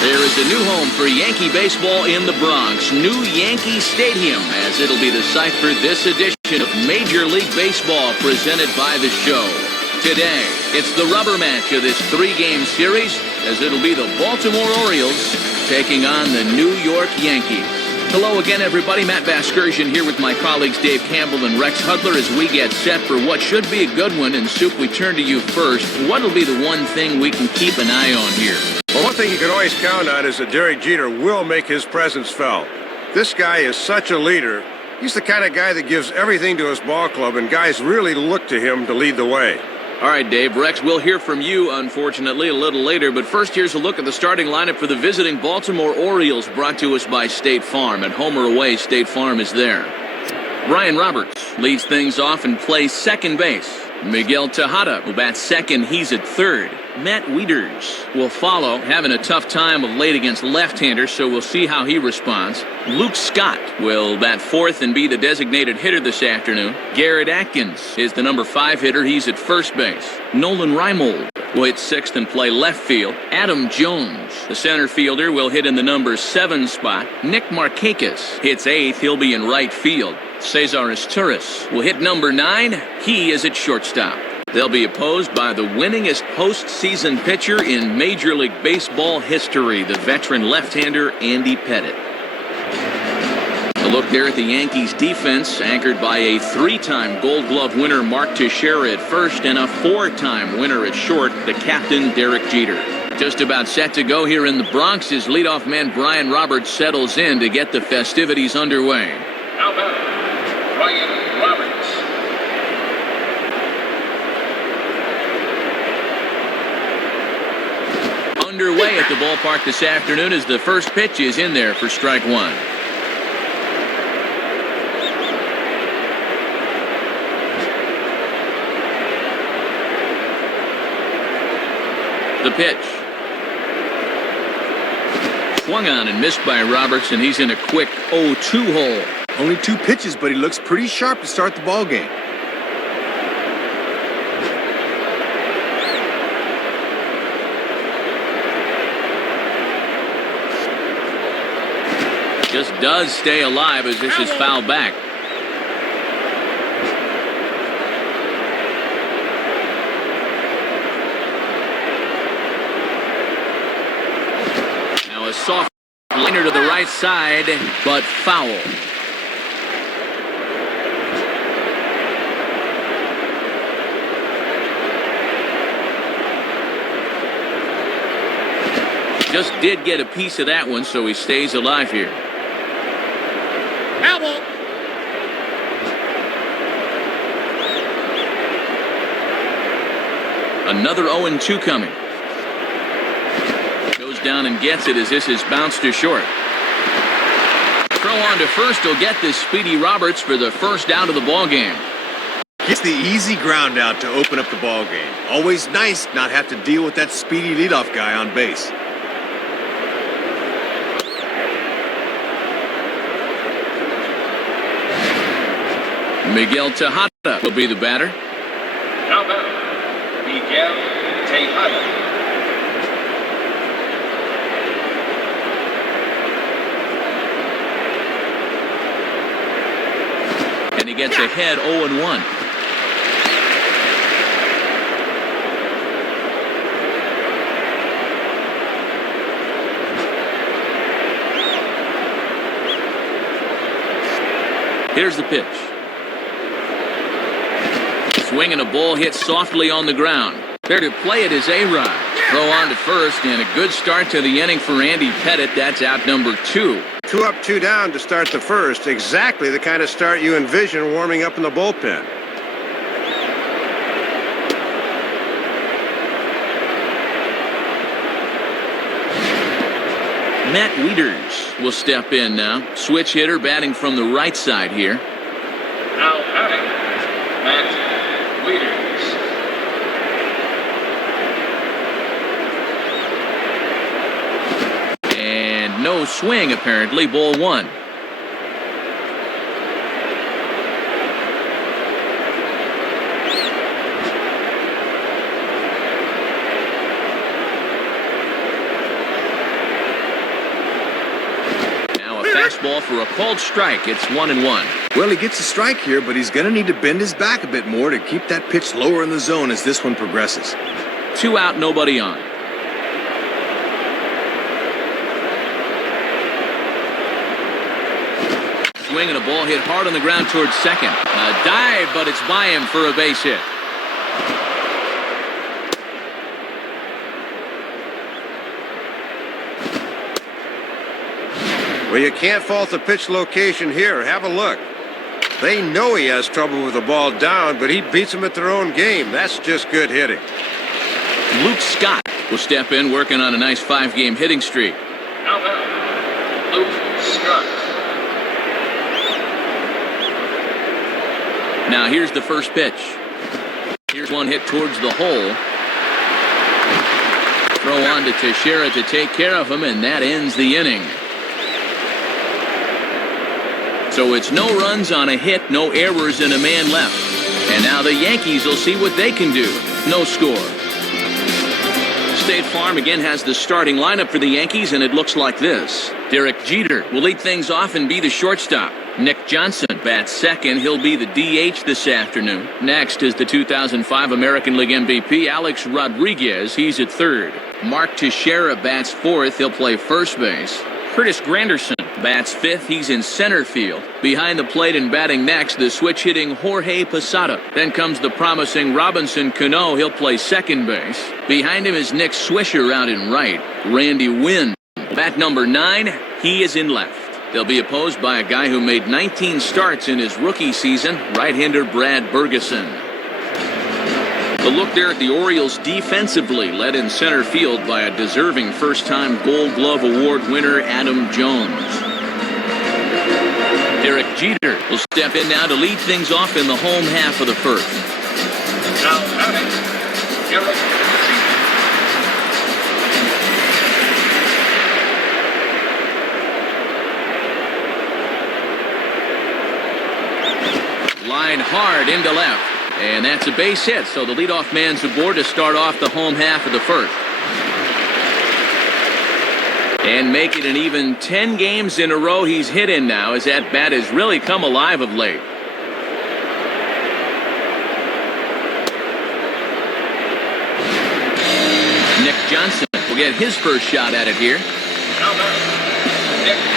There is a new home for Yankee baseball in the Bronx, new Yankee Stadium, as it'll be the site for this edition of Major League Baseball presented by the show. Today, it's the rubber match of this three-game series, as it'll be the Baltimore Orioles taking on the New York Yankees. Hello again, everybody. Matt Vasgersian here with my colleagues Dave Campbell and Rex Hudler as we get set for what should be a good one. And Soup, we turn to you first. What'll be the one thing we can keep an eye on here? Well, one thing you can always count on is that Derek Jeter will make his presence felt. This guy is such a leader. He's the kind of guy that gives everything to his ball club, and guys really look to him to lead the way. All right, Dave. Rex, we'll hear from you, unfortunately, a little later. But first, here's a look at the starting lineup for the visiting Baltimore Orioles, brought to us by State Farm. At home or away, State Farm is there. Brian Roberts leads things off and plays second base. Miguel Tejada will bat second. He's at third. Matt Wieters will follow, having a tough time of late against left-handers, so we'll see how he responds. Luke Scott will bat fourth and be the designated hitter this afternoon. Garrett Atkins is the number 5 hitter. He's at first base. Nolan Reimold will hit sixth and play left field. Adam Jones, the center fielder, will hit in the number 7 spot. Nick Markakis hits eighth. He'll be in right field. Cesar Izturis will hit number 9. He is at shortstop. They'll be opposed by the winningest postseason pitcher in Major League Baseball history, the veteran left-hander Andy Pettitte. A look there at the Yankees defense, anchored by a 3-time Gold Glove winner Mark Teixeira at first and a 4-time winner at short, the captain Derek Jeter. Just about set to go here in the Bronx as leadoff man Brian Roberts settles in to get the festivities underway. How about Brian Roberts? Underway at the ballpark this afternoon as the first pitch is in there for strike one. The pitch. Swung on and missed by Roberts, and he's in a quick 0-2 hole. Only 2 pitches, but he looks pretty sharp to start the ball game. Just does stay alive as this is fouled back. Now a soft liner to the right side, but foul. Just did get a piece of that one, so he stays alive here. Another 0-2 coming. Goes down and gets it as this is bounced to short. Throw on to first will get this Speedy Roberts for the first out of the ball game. Gets the easy ground out to open up the ball game. Always nice not have to deal with that speedy leadoff guy on base. Miguel Tejada will be the batter. How about Miguel Tejada? And he gets ahead 0-1. Here's the pitch. Swing and a ball hit softly on the ground. There to play it is A-Rod. Throw on to first, and a good start to the inning for Andy Pettitte. That's out number 2. 2 up, 2 down to start the first. Exactly the kind of start you envision warming up in the bullpen. Matt Wieters will step in now. Switch hitter batting from the right side here. Now batting, Matt Wieters. And no swing, apparently. Ball 1. fastball for a called strike. It's 1-1. Well, he gets a strike here, but he's going to need to bend his back a bit more to keep that pitch lower in the zone as this one progresses. 2 out, nobody on. Swing and a ball hit hard on the ground towards second. A dive, but it's by him for a base hit. Well, you can't fault the pitch location here. Have a look. They know he has trouble with the ball down, but he beats them at their own game. That's just good hitting. Luke Scott will step in, working on a nice 5-game hitting streak. Now batting, Luke Scott. Now here's the first pitch. Here's one hit towards the hole. Throw on to Teixeira to take care of him, and that ends the inning. So it's no runs on a hit, no errors, and a man left. And now the Yankees will see what they can do. No score. State Farm again has the starting lineup for the Yankees, and it looks like this. Derek Jeter will lead things off and be the shortstop. Nick Johnson bats second. He'll be the DH this afternoon. Next is the 2005 American League MVP, Alex Rodriguez. He's at third. Mark Teixeira bats fourth. He'll play first base. Curtis Granderson bats fifth. He's in center field. Behind the plate and batting next, the switch-hitting Jorge Posada. Then comes the promising Robinson Cano. He'll play second base. Behind him is Nick Swisher out in right. Randy Wynn, bat number 9. He is in left. They'll be opposed by a guy who made 19 starts in his rookie season, right-hander Brad Bergeson. The look there at the Orioles defensively, led in center field by a deserving first-time Gold Glove Award winner Adam Jones. Derek Jeter will step in now to lead things off in the home half of the first. Now batting, Derek Jeter. Line hard into left. And that's a base hit, so the leadoff man's aboard to start off the home half of the first. And make it an even 10 games in a row he's hit in now, as that bat has really come alive of late. Nick Johnson will get his first shot at it here. Now batting, Nick Johnson.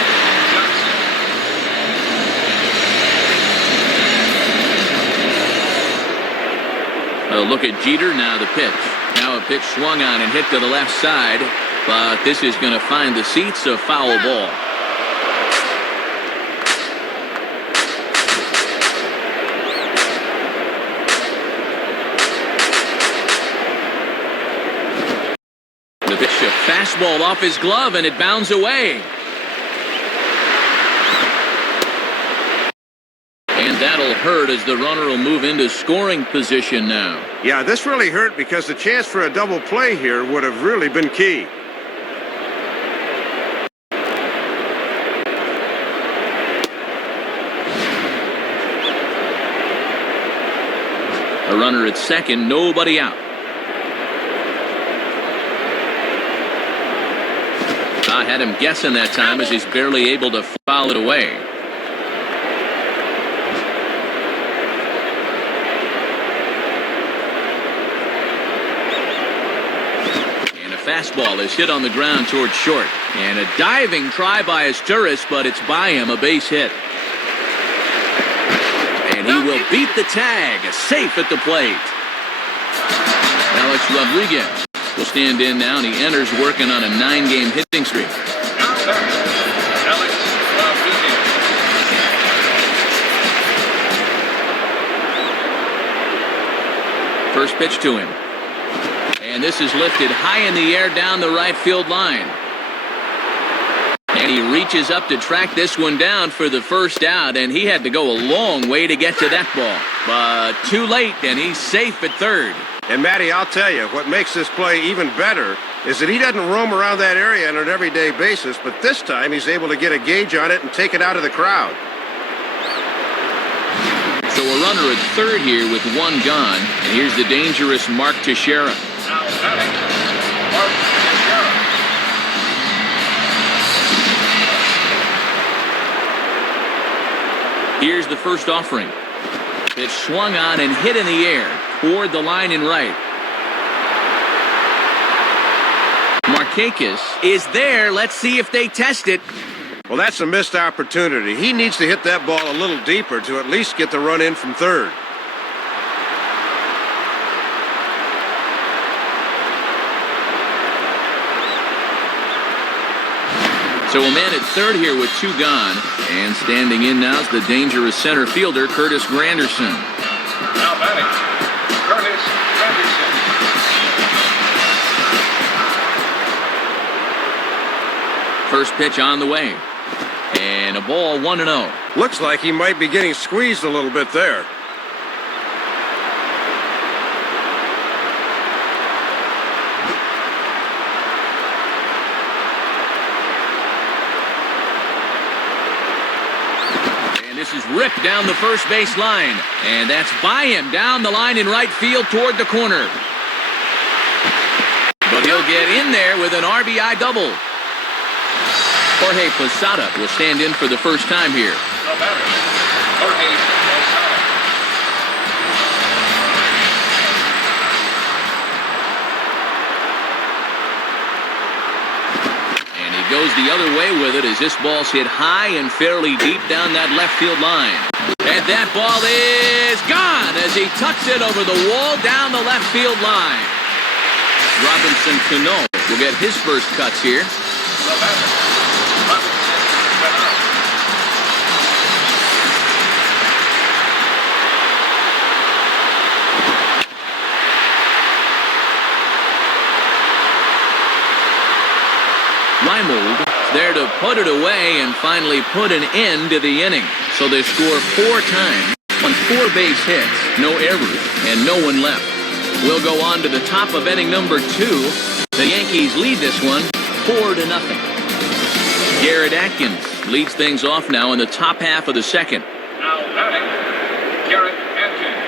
A look at Jeter, now the pitch. Now a pitch swung on and hit to the left side, but this is going to find the seats, a foul ball. The pitch, a fastball off his glove, and it bounds away. And that'll hurt as the runner will move into scoring position now. Yeah, this really hurt because the chance for a double play here would have really been key. A runner at second, nobody out. I had him guessing that time as he's barely able to foul it away. Fastball is hit on the ground towards short. And a diving try by Asturis, but it's by him, a base hit. And he will beat the tag, safe at the plate. Alex Rodriguez will stand in now, and he enters working on a 9-game hitting streak. Alex Rodriguez. First pitch to him. And this is lifted high in the air down the right field line. And he reaches up to track this one down for the first out, and he had to go a long way to get to that ball. But too late, and he's safe at third. And, Matty, I'll tell you, what makes this play even better is that he doesn't roam around that area on an everyday basis, but this time he's able to get a gauge on it and take it out of the crowd. So a runner at third here with one gone, and here's the dangerous Mark Teixeira. Now batting, Mark Teixeira. Here's the first offering. It's swung on and hit in the air toward the line and right. Markakis is there. Let's see if they test it. Well, that's a missed opportunity. He needs to hit that ball a little deeper to at least get the run in from third. So a man at third here with 2 gone. And standing in now is the dangerous center fielder, Curtis Granderson. Now batting, Curtis Granderson. First pitch on the way. And a ball 1-0. Looks like he might be getting squeezed a little bit there. This is ripped down the first base line, and that's by him down the line in right field toward the corner. But he'll get in there with an RBI double. Jorge Posada will stand in for the first time here. The batter, Jorge Posada. Goes the other way with it as this ball's hit high and fairly deep down that left field line. And that ball is gone as he tucks it over the wall down the left field line. Robinson Cano will get his first cuts here. The batter, Robinson Cano. Reimold there to put it away and finally put an end to the inning. So they score 4 times on 4 base hits, no errors, and no one left. We'll go on to the top of inning number 2. The Yankees lead this one 4-0. Garrett Atkins leads things off now in the top half of the second. Now batting, Garrett Atkins.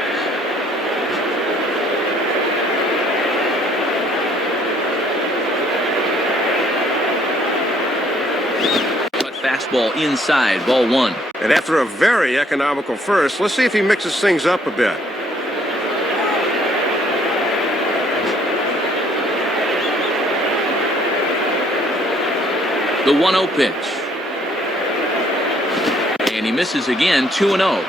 Fastball inside, ball 1. And after a very economical first, let's see if he mixes things up a bit. The 1-0 pitch. And he misses again, 2-0.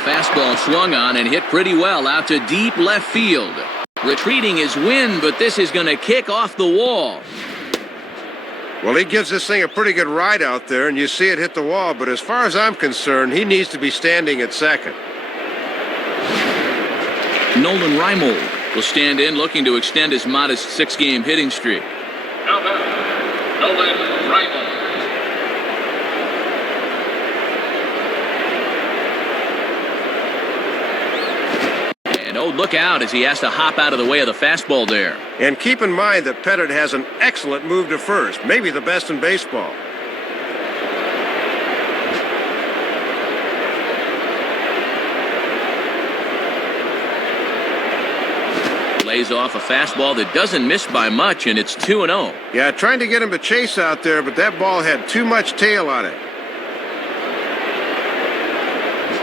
Fastball swung on and hit pretty well out to deep left field. Retreating is Wynn, but this is going to kick off the wall. Well, he gives this thing a pretty good ride out there, and you see it hit the wall, but as far as I'm concerned, he needs to be standing at second. Nolan Reimold will stand in, looking to extend his modest 6-game hitting streak. Now batting, Nolan Reimold. And oh, look out as he has to hop out of the way of the fastball there. And keep in mind that Pettit has an excellent move to first, maybe the best in baseball. Lays off a fastball that doesn't miss by much, and it's 2-0. Yeah, trying to get him to chase out there, but that ball had too much tail on it.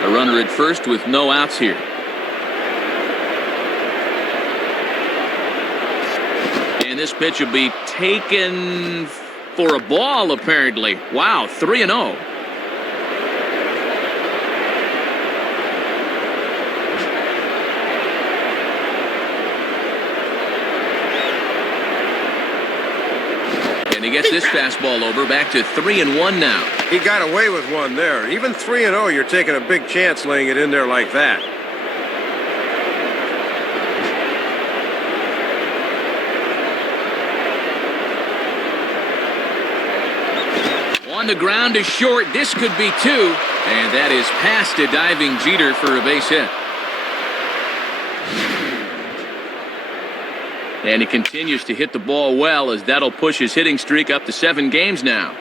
A runner at first with no outs here. And this pitch will be taken for a ball, apparently. Wow, 3-0. And he gets this fastball over, back to 3-1 now. He got away with one there. Even 3-0, you're taking a big chance laying it in there like that. On the ground is short. This could be 2. And that is past a diving Jeter for a base hit. And he continues to hit the ball well, as that'll push his hitting streak up to 7 games now.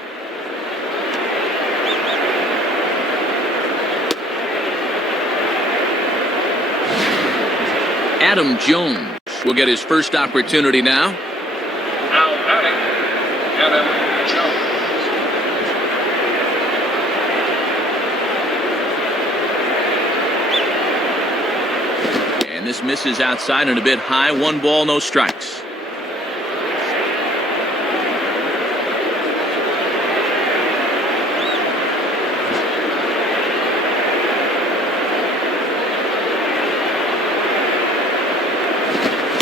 Adam Jones will get his first opportunity now. Now batting, Adam Jones. And this misses outside and a bit high. 1 ball, no strikes.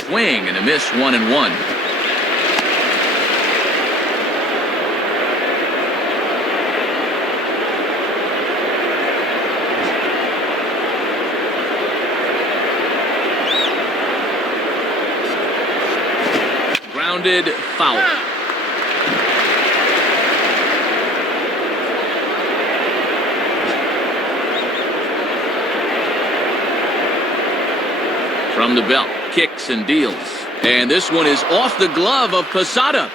Swing and a miss, 1-1. Grounded, foul. From the belt, kicks and deals. And this one is off the glove of Posada.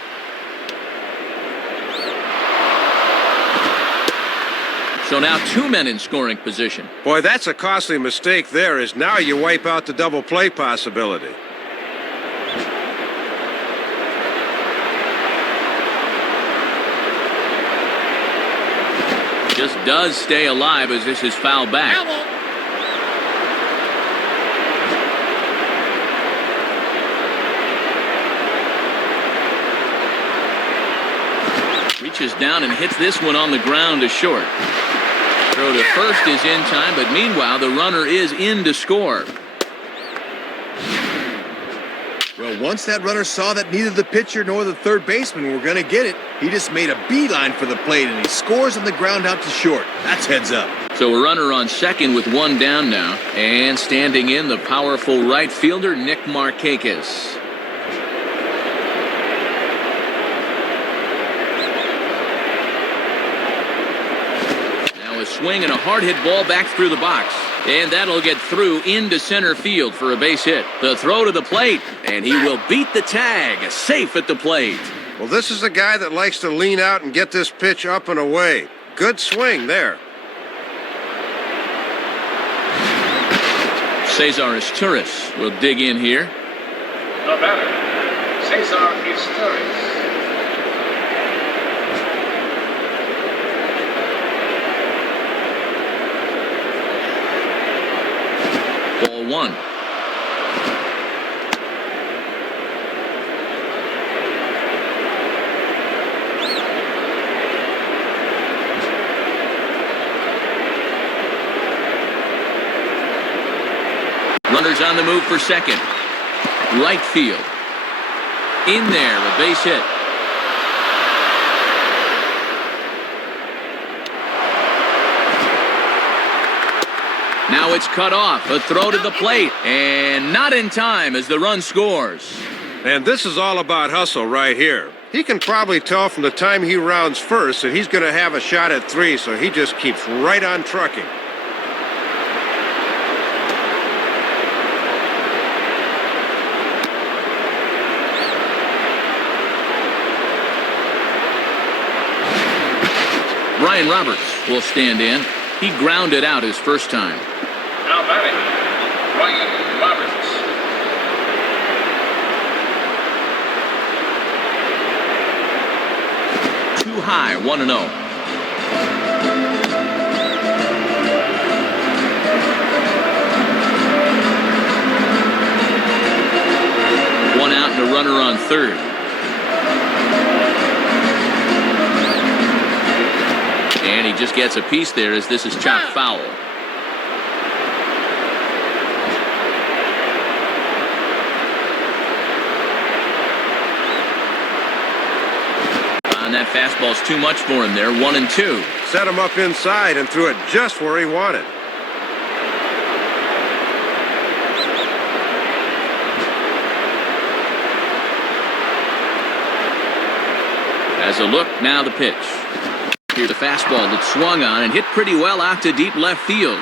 So now 2 men in scoring position. Boy, that's a costly mistake there, as now you wipe out the double play possibility. Just does stay alive as this is fouled back. Reaches down and hits this one on the ground to short. Throw to first is in time, but meanwhile the runner is in to score. Well, once that runner saw that neither the pitcher nor the third baseman were going to get it, he just made a beeline for the plate, and he scores on the ground out to short. That's heads up. So a runner on second with 1 down now. And standing in, the powerful right fielder, Nick Markakis. Now a swing and a hard hit ball back through the box. And that'll get through into center field for a base hit. The throw to the plate, and he will beat the tag, safe at the plate. Well, this is a guy that likes to lean out and get this pitch up and away. Good swing there. Cesar Izturis will dig in here. The batter, Cesar Izturis. Ball 1. Runners on the move for second. Right field. In there, a base hit. Now it's cut off. A throw to the plate. And not in time as the run scores. And this is all about hustle right here. He can probably tell from the time he rounds first that he's going to have a shot at 3, so he just keeps right on trucking. Ryan Roberts will stand in. He grounded out his first time. Now batting, Ryan Roberts. Too high, 1-0. One out and a runner on third. And he just gets a piece there as this is chopped foul. And that fastball's too much for him there. 1-2. Set him up inside and threw it just where he wanted. As a look, now the pitch. Here's the fastball that swung on and hit pretty well out to deep left field.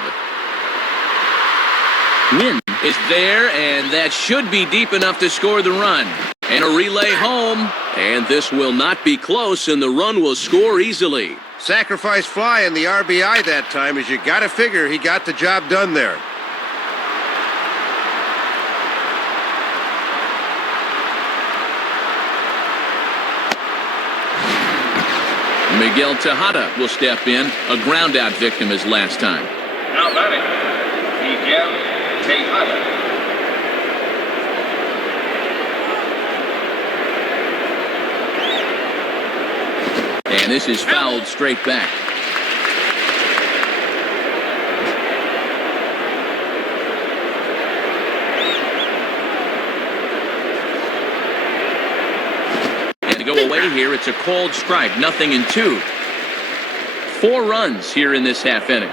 Win is there, and that should be deep enough to score the run. And a relay home, and this will not be close, and the run will score easily. Sacrifice fly in the RBI that time, as you got to figure he got the job done there. Miguel Tejada will step in, a ground-out victim his last time. Now batting, Miguel Tejada. And this is fouled straight back. And to go away here, it's a called strike, 0-2. 4 runs here in this half inning.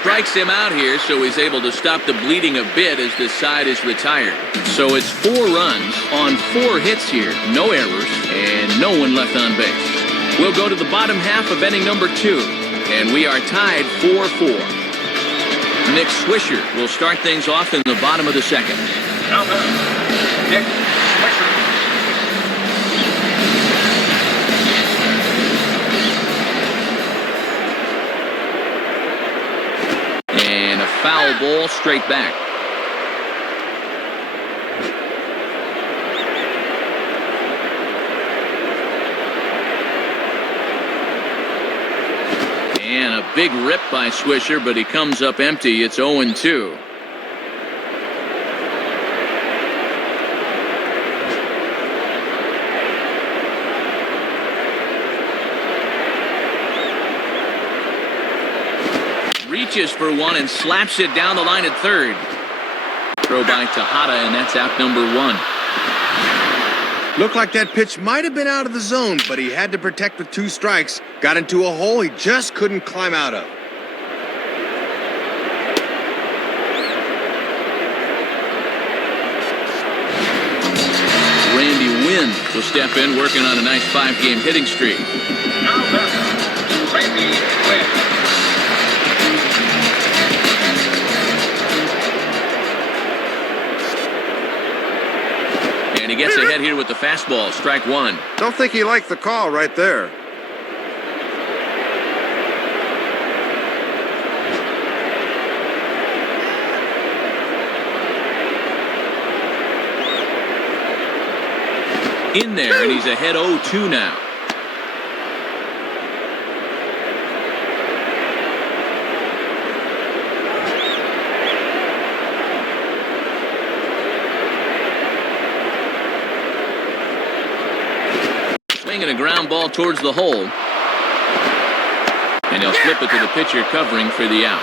Strikes him out here, so he's able to stop the bleeding a bit as this side is retired. So it's 4 runs on 4 hits here, no errors, and no one left on base. We'll go to the bottom half of inning number 2, and we are tied 4-4. Nick Swisher will start things off in the bottom of the second. Now Nick Swisher. Foul ball straight back. And a big rip by Swisher, but he comes up empty. It's 0-2. Reaches for one and slaps it down the line at third. Throw by Tejada, and that's out number 1. Looked like that pitch might have been out of the zone, but he had to protect with 2 strikes. Got into a hole he just couldn't climb out of. Randy Wynn will step in, working on a nice 5-game hitting streak. Now that's Randy Wynn. And he gets ahead here with the fastball, strike 1. Don't think he liked the call right there. In there, and he's ahead 0-2 now. And a ground ball towards the hole. And he'll flip it to the pitcher covering for the out.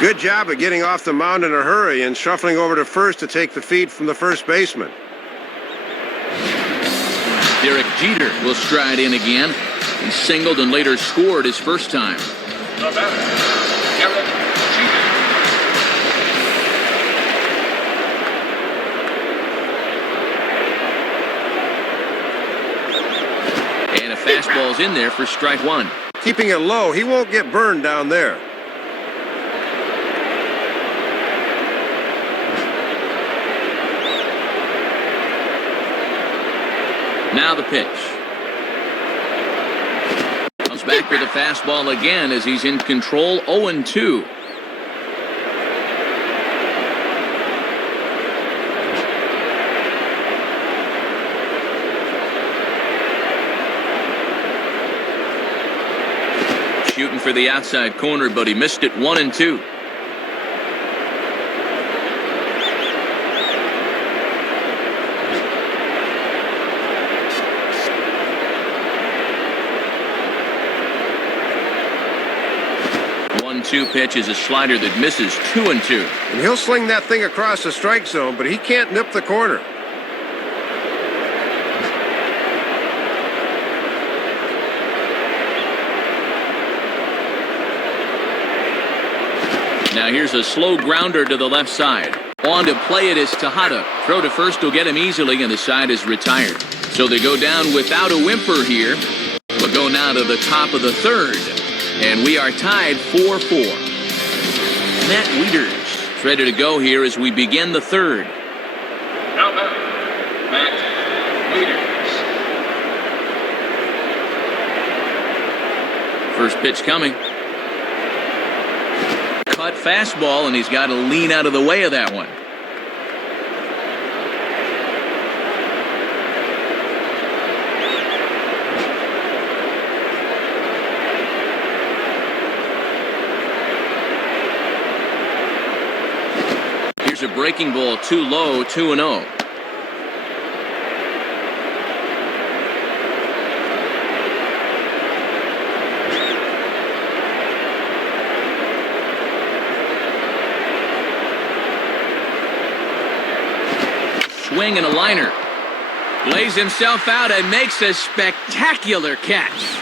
Good job of getting off the mound in a hurry and shuffling over to first to take the feed from the first baseman. Derek Jeter will stride in again. He singled and later scored his first time. The batter, Derek Jeter. Fastball's in there for strike 1. Keeping it low, he won't get burned down there. Now the pitch. Comes back with a fastball again as he's in control, 0-2. Shooting for the outside corner, but he missed it, 1-2. One-two pitch is a slider that misses, 2-2. And he'll sling that thing across the strike zone, but he can't nip the corner. Now here's a slow grounder to the left side. On to play it is Tejada. Throw to first will get him easily, and the side is retired. So they go down without a whimper here. We'll go now to the top of the third. And we are tied 4-4. Matt Wieters is ready to go here as we begin the third. Now Matt Wieters. First pitch coming. fastball, and he's got to lean out of the way of that one. Here's a breaking ball, too low, 2-0. Swing and a liner. Lays himself out and makes a spectacular catch.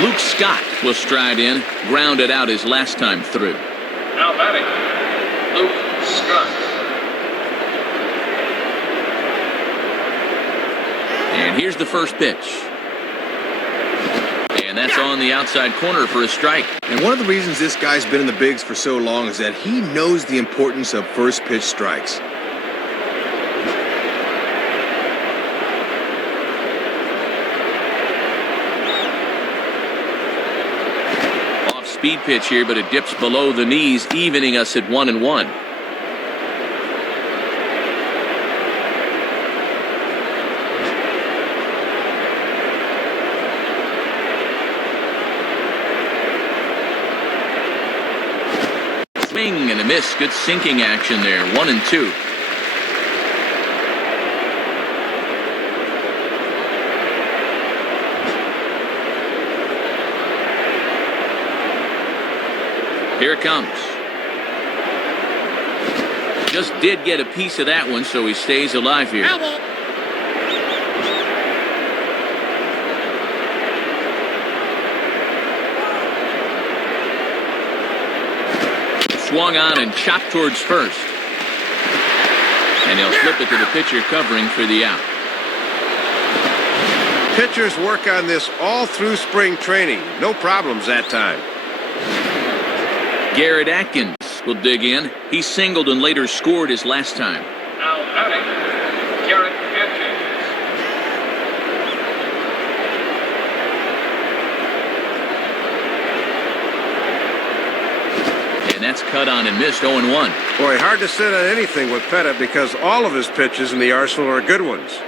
Luke Scott will stride in, grounded out his last time through. Now batting, Luke Scott. And here's the first pitch. And that's on the outside corner for a strike. And one of the reasons this guy's been in the bigs for so long is that he knows the importance of first pitch strikes. Speed pitch here, but it dips below the knees, evening us at 1-1. Swing and a miss. Good sinking action there. 1-2. Here it comes. Just did get a piece of that one, so he stays alive here. Swung on and chopped towards first. And he'll flip it to the pitcher covering for the out. Pitchers work on this all through spring training. No problems that time. Garrett Atkins will dig in. He singled and later scored his last time. Now batting, Garrett Atkins. And that's cut on and missed, 0-1. Boy, hard to sit on anything with Pettit because all of his pitches in the arsenal are good ones.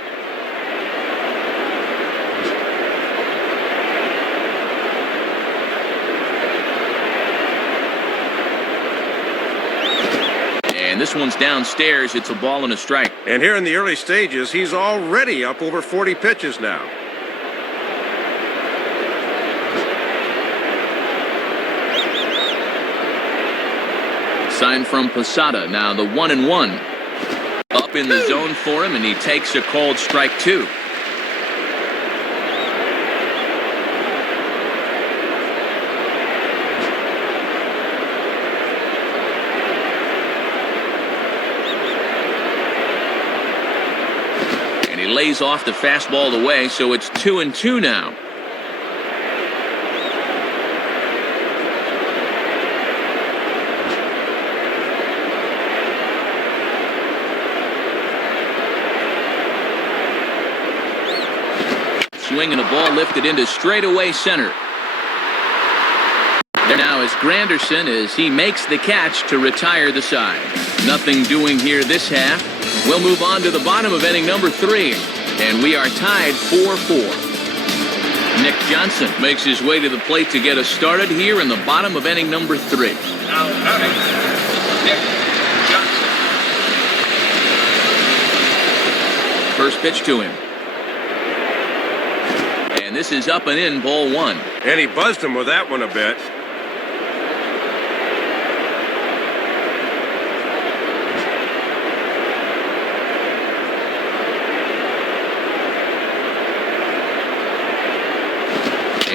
And this one's downstairs. It's a ball and a strike. And here in the early stages, he's already up over 40 pitches now. Sign from Posada. Now the 1-1. Up in the zone for him, and he takes a called strike 2. Lays off the fastball away, so it's 2-2 now. Swing and a ball lifted into straightaway center. There now is Granderson as he makes the catch to retire the side. Nothing doing here this half. We'll move on to the bottom of inning number 3, and we are tied 4-4. Nick Johnson makes his way to the plate to get us started here in the bottom of inning number 3. Now batting, Nick Johnson. First pitch to him. And this is up and in, ball 1. And he buzzed him with that one a bit.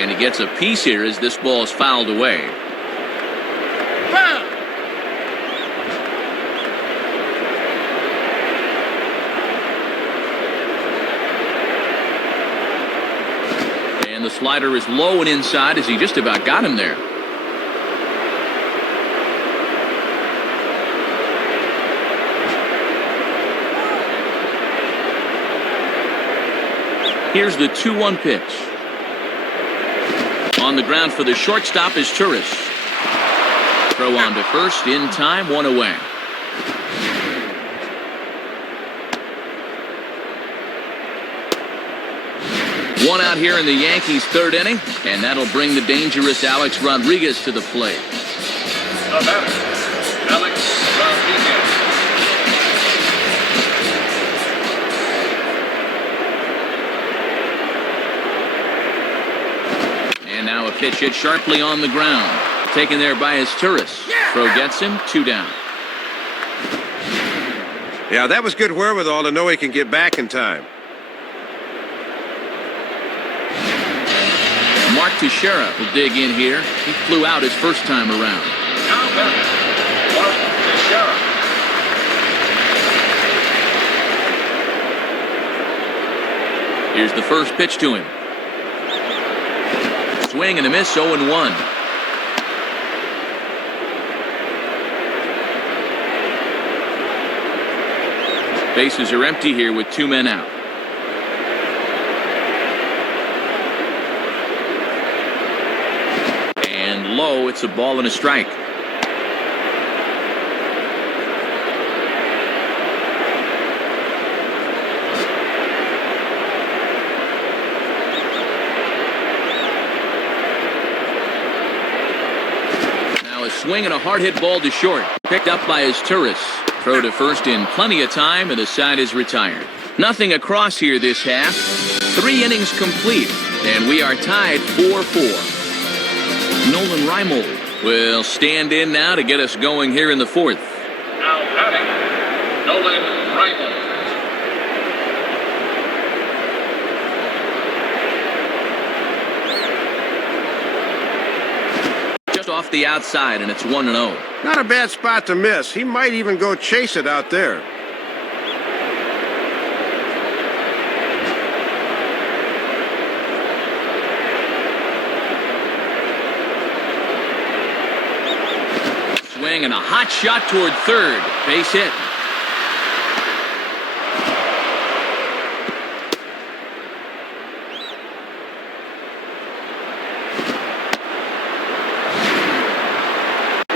And he gets a piece here as this ball is fouled away. And the slider is low and inside as he just about got him there. Here's the 2-1 pitch. On the ground for the shortstop is Turris. Throw on to first in time, 1 away. One out here in the Yankees' third inning, and that'll bring the dangerous Alex Rodriguez to the plate. The batter, Alex Rodriguez. And now a pitch hit sharply on the ground. Taken there by his Turris. Throw gets him, 2 down. Yeah, that was good wherewithal to know he can get back in time. Mark Teixeira will dig in here. He flew out his first time around. Now batter, Mark Teixeira. Here's the first pitch to him. Swing and a miss, 0-1. Bases are empty here with 2 men out. And low, it's a ball and a strike. Now a swing and a hard hit ball to short. Picked up by his Turris. Throw to first in plenty of time, and the side is retired. Nothing across here this half. 3 innings complete, and we are tied 4-4. Nolan Reimold will stand in now to get us going here in the 4th. Now batting, Nolan Reimold. Just off the outside, and it's 1-0. Not a bad spot to miss. He might even go chase it out there. Swing and a hot shot toward third. Base hit.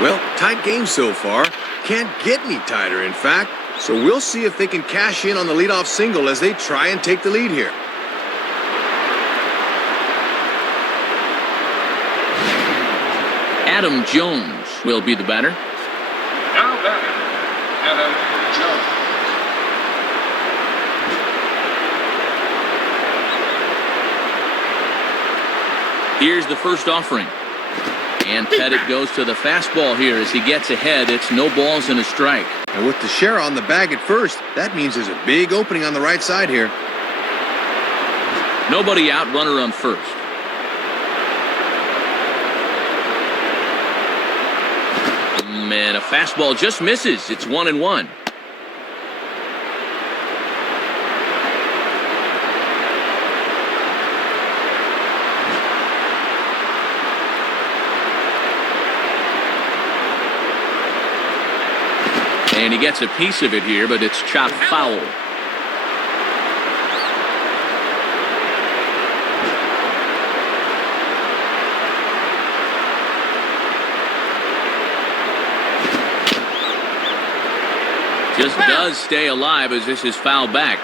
Well, tight game so far. Can't get any tighter, in fact. So we'll see if they can cash in on the leadoff single as they try and take the lead here. Adam Jones will be the batter. Now batting, Adam Jones. Here's the first offering. And Pettit goes to the fastball here as he gets ahead. It's no balls and a strike. And with Teixeira on the bag at first, that means there's a big opening on the right side here. Nobody out, runner on first. And a fastball just misses. It's 1-1. And he gets a piece of it here, but it's chopped foul. Just does stay alive as this is fouled back.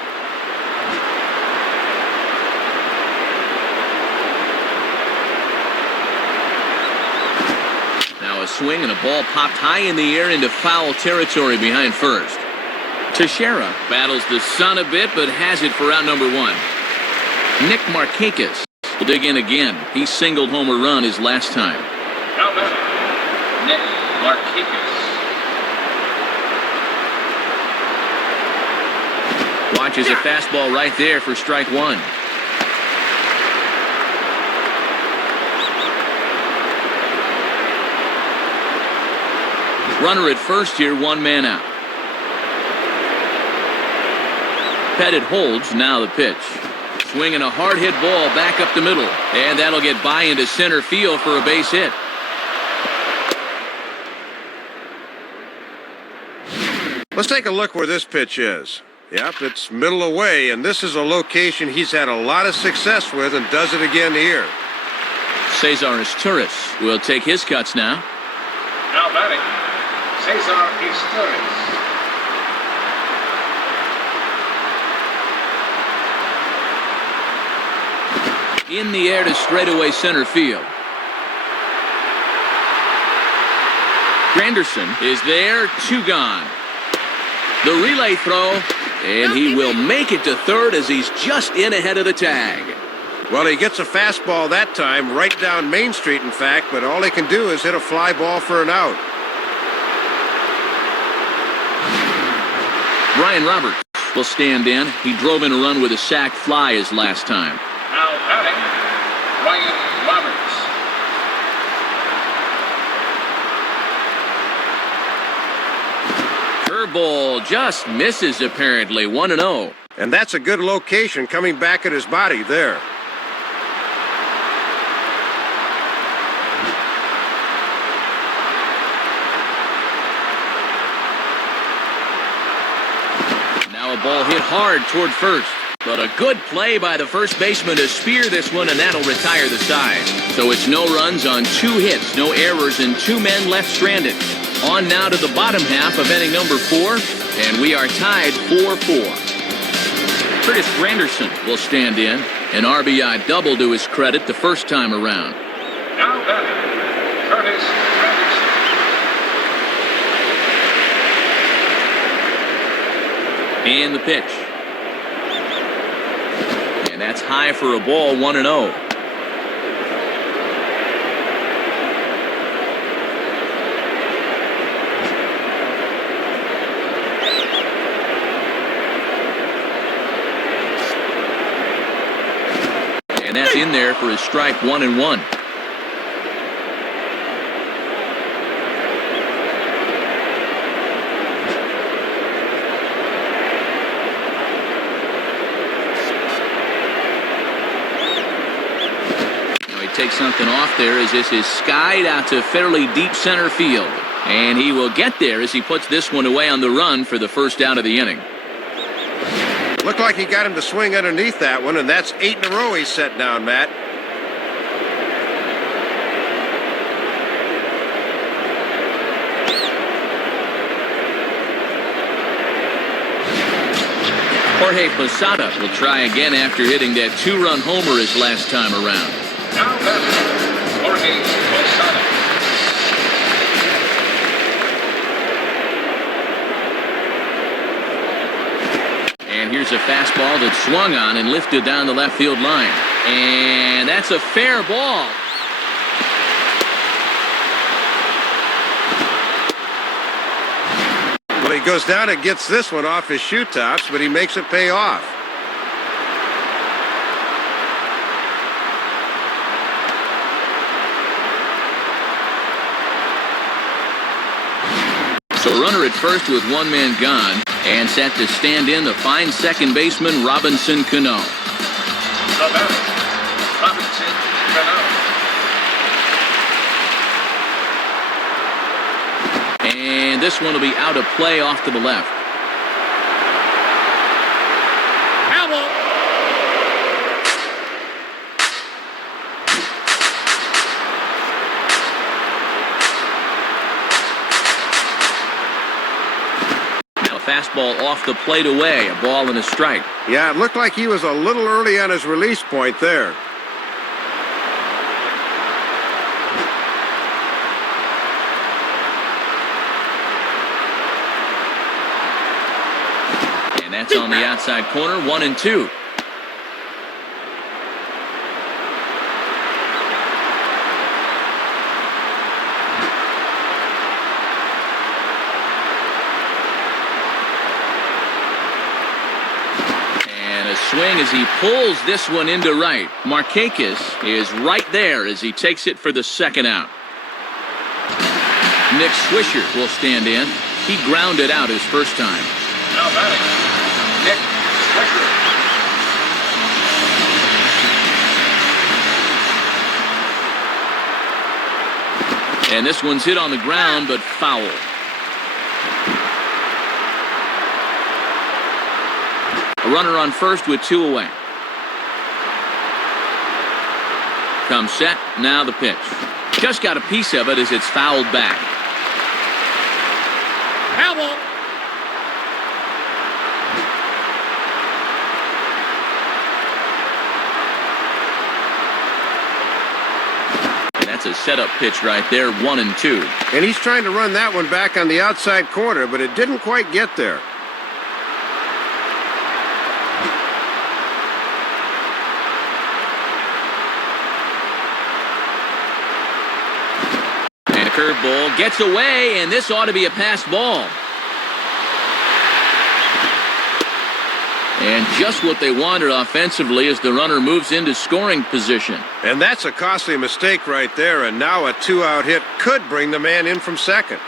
Now a swing and a ball popped high in the air into foul territory behind first. Teixeira battles the sun a bit, but has it for out number 1. Nick Markakis will dig in again. He singled home a run his last time. Now batting, Nick Markakis. Watches a fastball right there for strike 1. Runner at first here, 1 man out. Pettit holds, now the pitch. Swinging a hard hit ball back up the middle. And that'll get by into center field for a base hit. Let's take a look where this pitch is. Yep, it's middle away, and this is a location he's had a lot of success with and does it again here. Cesar Izturis will take his cuts now. Now batting, Cesar Izturis. In the air to straightaway center field. Granderson is there, 2 gone. The relay throw, and he will make it to third as he's just in ahead of the tag. Well, he gets a fastball that time, right down Main Street, in fact, but all he can do is hit a fly ball for an out. Brian Roberts will stand in. He drove in a run with a sac fly his last time. Now batting, Brian Roberts. Curveball just misses apparently, 1-0. And that's a good location coming back at his body there. Now a ball hit hard toward first. But a good play by the first baseman to spear this one, and that'll retire the side. So it's no runs on 2 hits, no errors, and 2 men left stranded. On now to the bottom half of inning number 4, and we are tied 4-4. Curtis Granderson will stand in. An RBI double to his credit the first time around. Now batting, Curtis Granderson. And the pitch. And that's high for a ball, 1-0. And that's in there for his strike, 1-1. Take something off there as this is skied out to fairly deep center field. And he will get there as he puts this one away on the run for the first out of the inning. Looked like he got him to swing underneath that one, and that's 8 in a row he's set down, Matt. Jorge Posada will try again after hitting that 2-run homer his last time around. Now batting, Jorge Posada. And here's a fastball that swung on and lifted down the left field line. And that's a fair ball. Well, he goes down and gets this one off his shoe tops, but he makes it pay off. So runner at first with 1 man gone, and set to stand in the fine second baseman Robinson Cano. The batter, Robinson Cano. And this one will be out of play off to the left. Fastball off the plate away, a ball and a strike. Yeah, it looked like he was a little early on his release point there. And that's on the outside corner, 1-2. Swing as he pulls this one into right. Markakis is right there as he takes it for the second out. Nick Swisher will stand in. He grounded out his first time. Now batting, Nick Swisher. And this one's hit on the ground, but foul. Runner on first with 2 away. Comes set, now the pitch. Just got a piece of it as it's fouled back. Foul ball. That's a setup pitch right there, 1-2. And he's trying to run that one back on the outside corner, but it didn't quite get there. And a curveball gets away, and this ought to be a pass ball. And just what they wanted offensively as the runner moves into scoring position. And that's a costly mistake right there, and now a 2-out hit could bring the man in from second.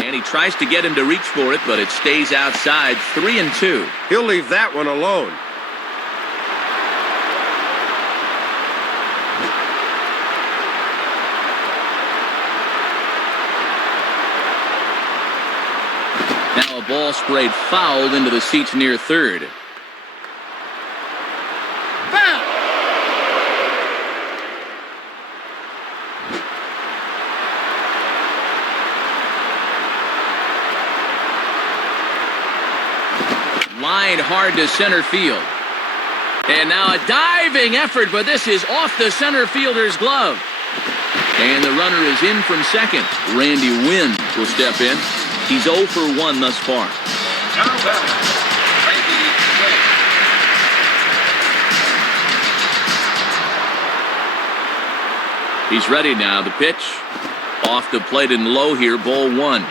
And he tries to get him to reach for it, but it stays outside, 3-2. He'll leave that one alone. Now a ball sprayed foul into the seats near third. Foul. Lined hard to center field. And now a diving effort, but this is off the center fielder's glove. And the runner is in from second. Randy Wynn will step in. He's 0 for 1 thus far. Now batting, Randy Wynn. He's ready now. The pitch off the plate and low here, ball 1.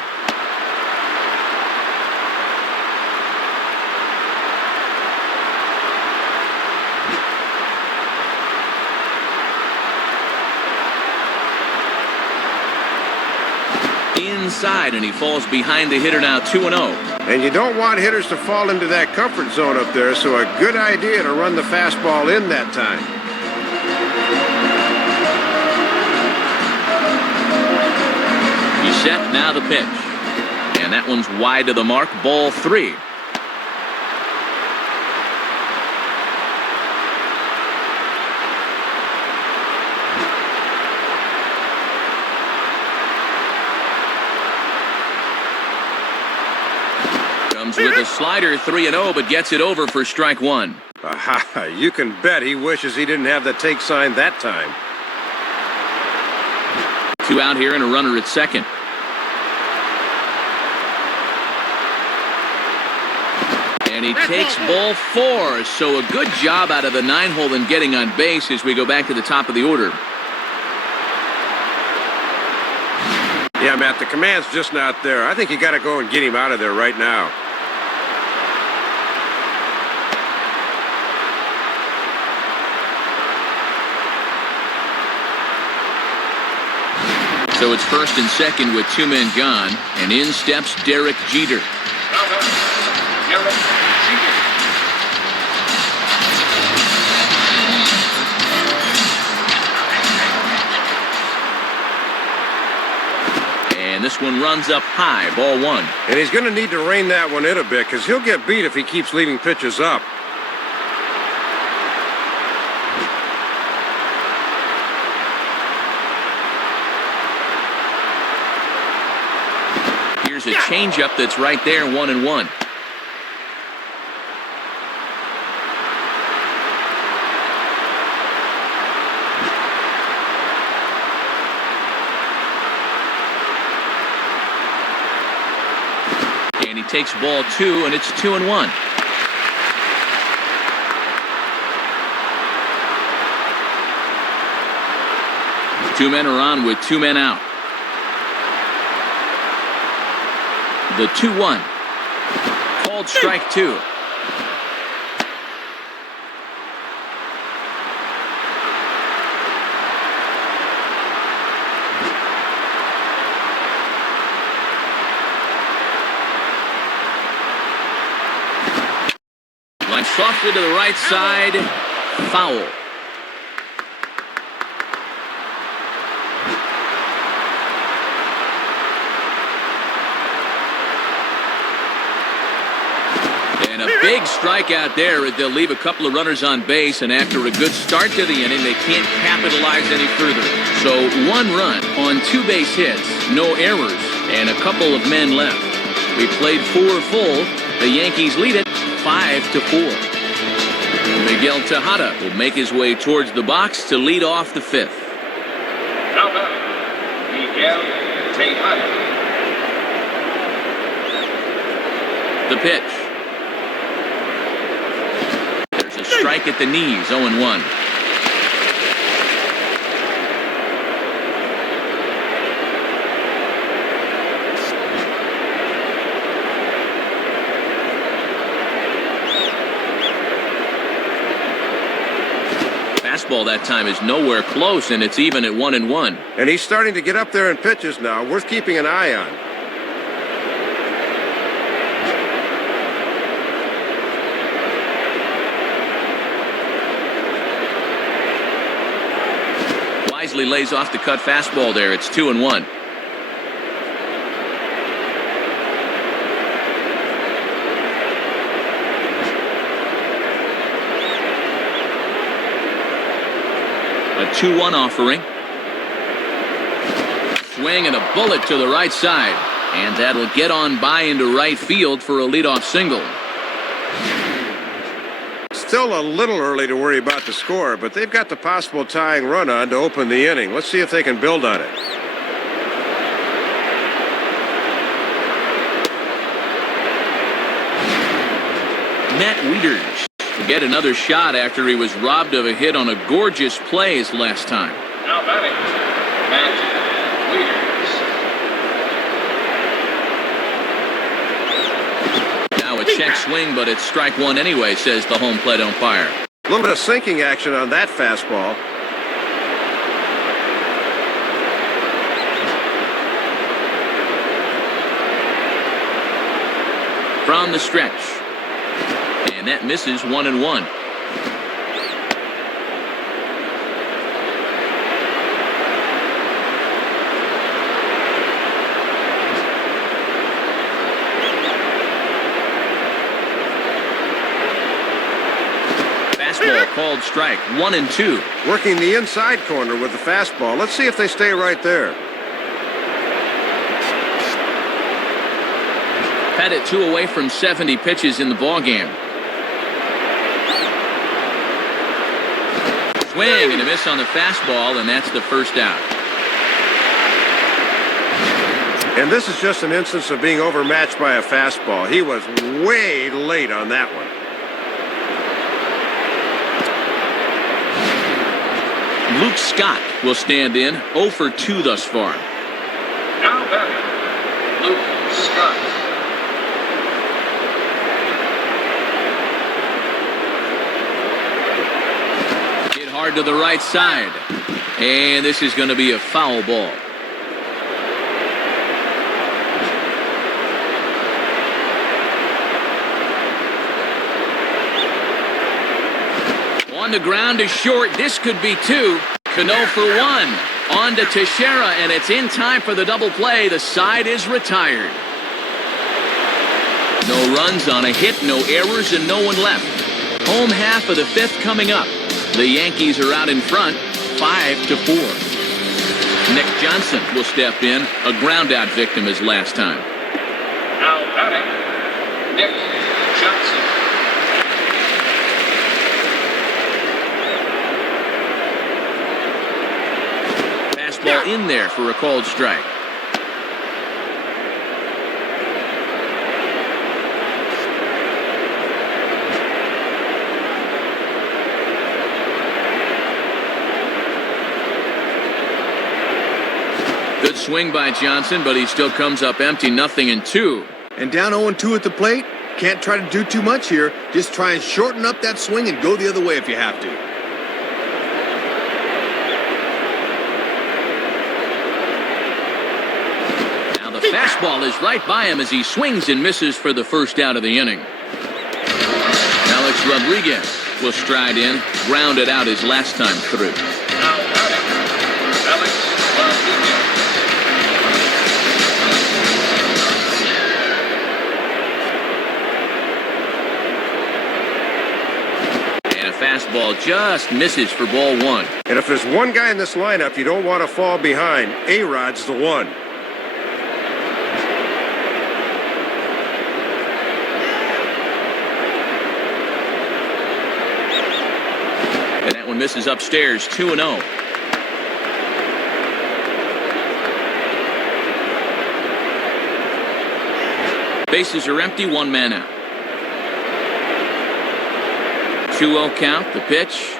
Inside, and he falls behind the hitter now, 2-0. And you don't want hitters to fall into that comfort zone up there, so a good idea to run the fastball in that time. He's set, now the pitch. And that one's wide to the mark, ball 3. With a slider, 3-0, but gets it over for strike 1. Aha, you can bet he wishes he didn't have the take sign that time. 2 out here and a runner at second. And he takes ball 4, so a good job out of the 9-hole in getting on base as we go back to the top of the order. Yeah, Matt, the command's just not there. I think you got to go and get him out of there right now. So it's first and second with 2 men gone, and in steps Derek Jeter. Now batting, Derek Jeter. And this one runs up high, ball 1. And he's going to need to rein that one in a bit because he'll get beat if he keeps leaving pitches up. Here's a changeup that's right there, 1-1. And he takes ball 2, and it's 2-1. Two men are on with 2 men out. The 2-1. Called strike 2. softly to the right side. Foul. And a big strikeout there as they'll leave a couple of runners on base, and after a good start to the inning, they can't capitalize any further. So 1 run on 2 base hits, no errors, and a couple of men left. We played 4 full. The Yankees lead it 5-4. Miguel Tejada will make his way towards the box to lead off the 5th. Now batting, Miguel Tejada. The pitch. There's a strike at the knees, 0-1. Fastball that time is nowhere close, and it's even at 1-1. And he's starting to get up there in pitches now, worth keeping an eye on. Wisely lays off the cut fastball there. It's 2-1. A 2-1 offering. Swing and a bullet to the right side. And that'll get on by into right field for a leadoff single. Still a little early to worry about the score, but they've got the possible tying run on to open the inning. Let's see if they can build on it. Matt Wieters to get another shot after he was robbed of a hit on a gorgeous play his last time. Now batting, Matt Wieters. Now a check swing, but it's strike 1 anyway, says the home plate umpire. A little bit of sinking action on that fastball. From the stretch. And that misses 1-1. Fastball called strike. 1-2. Working the inside corner with the fastball. Let's see if they stay right there. Pettit 2 away from 70 pitches in the ballgame. Swing and a miss on the fastball, and that's the first out. And this is just an instance of being overmatched by a fastball. He was way late on that one. Luke Scott will stand in, 0 for 2 thus far. Now batting, Luke Scott. Hit hard to the right side. And this is going to be a foul ball. On the ground is short. This could be 2. Cano for 1. On to Teixeira, and it's in time for the double play. The side is retired. No runs on a hit, no errors, and no one left. Home half of the 5th coming up. The Yankees are out in front, 5-4. Nick Johnson will step in, a ground-out victim as last time. Now batting, Nick Johnson. Fastball in there for a called strike. Good swing by Johnson, but he still comes up empty, 0-2. And down 0-2 at the plate. Can't try to do too much here. Just try and shorten up that swing and go the other way if you have to. Now the fastball is right by him as he swings and misses for the first out of the inning. Alex Rodriguez will stride in, grounded out his last time through. Now batting, Alex Rodriguez. And a fastball just misses for ball one. And if there's one guy in this lineup you don't want to fall behind, A-Rod's the one. And that one misses upstairs, 2-0. Bases are empty, one man out. 2-0 count, the pitch.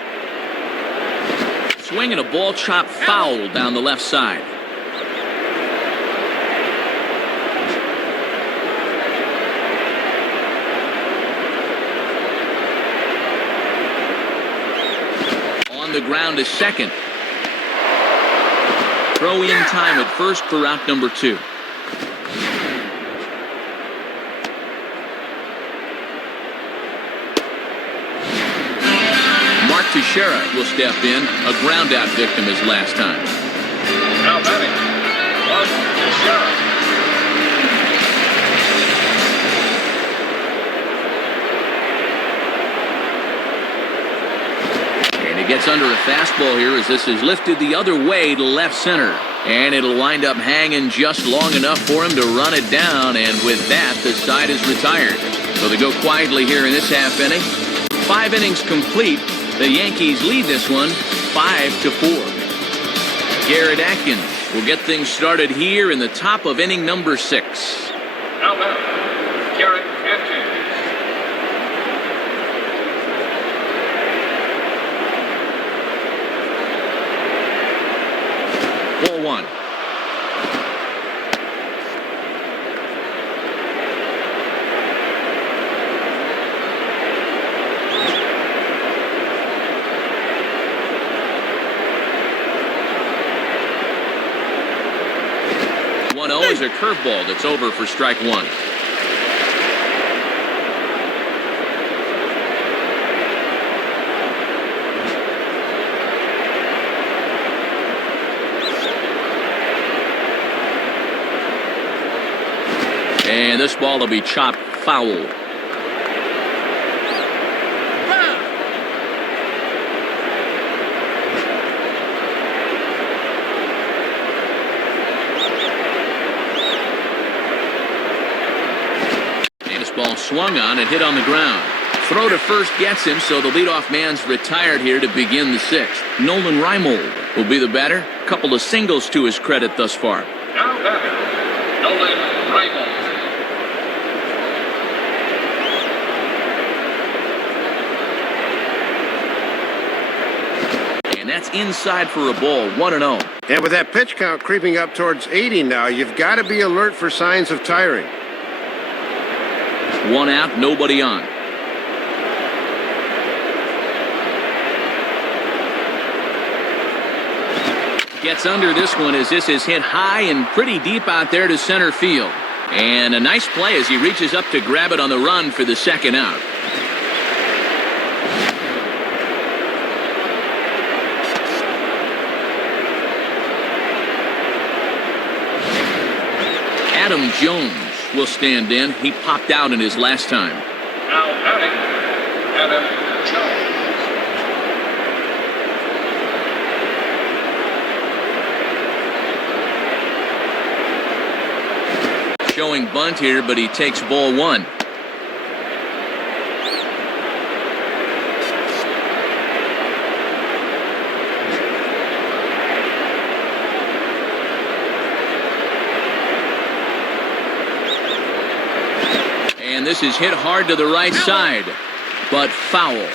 Swinging a ball chopped foul down the left side. On the ground is second. Throw in time at first for out number 2. Teixeira will step in, a ground out victim his last time. Now batting, Teixeira. And he gets under a fastball here as this is lifted the other way to left center. And it'll wind up hanging just long enough for him to run it down, and with that, the side is retired. So they go quietly here in this half inning. 5 innings complete. The Yankees lead this one 5-4. Garrett Atkins will get things started here in the top of inning number 6. Now batting, Garrett Atkins. Ball 1. Is a curveball that's over for strike 1. And this ball will be chopped foul. Ball swung on and hit on the ground. Throw to first gets him, so the leadoff man's retired here to begin the 6th. Nolan Reimold will be the batter. Couple of singles to his credit thus far. Now batting, Nolan Reimold. And that's inside for a ball, 1-0. And with that pitch count creeping up towards 80 now, you've got to be alert for signs of tiring. 1 out, nobody on. Gets under this one as this is hit high and pretty deep out there to center field. And a nice play as he reaches up to grab it on the run for the 2nd out. Adam Jones will stand in. He popped out in his last time. Now batting, Adam Jones. Showing bunt here, but he takes ball 1. And this is hit hard to the right side, but foul.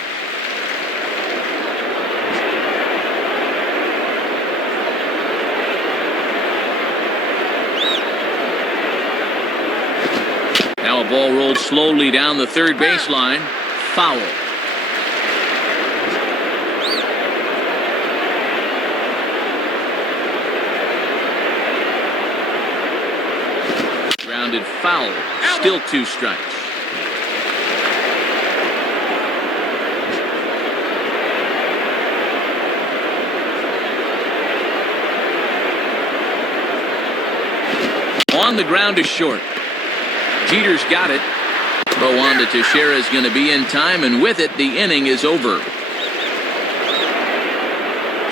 Now a ball rolled slowly down the third baseline. Foul. Grounded foul. Still 2 strikes. On the ground to short. Jeter's got it. Throw on to Teixeira is going to be in time, and with it, the inning is over.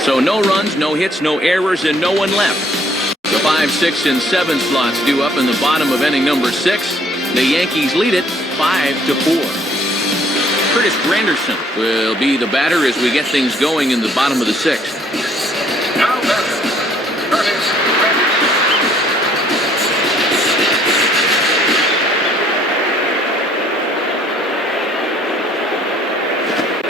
So no runs, no hits, no errors, and no one left. The 5, 6, and 7 slots due up in the bottom of inning number 6. The Yankees lead it 5-4. Curtis Granderson will be the batter as we get things going in the bottom of the 6th. Now batter, Curtis Granderson.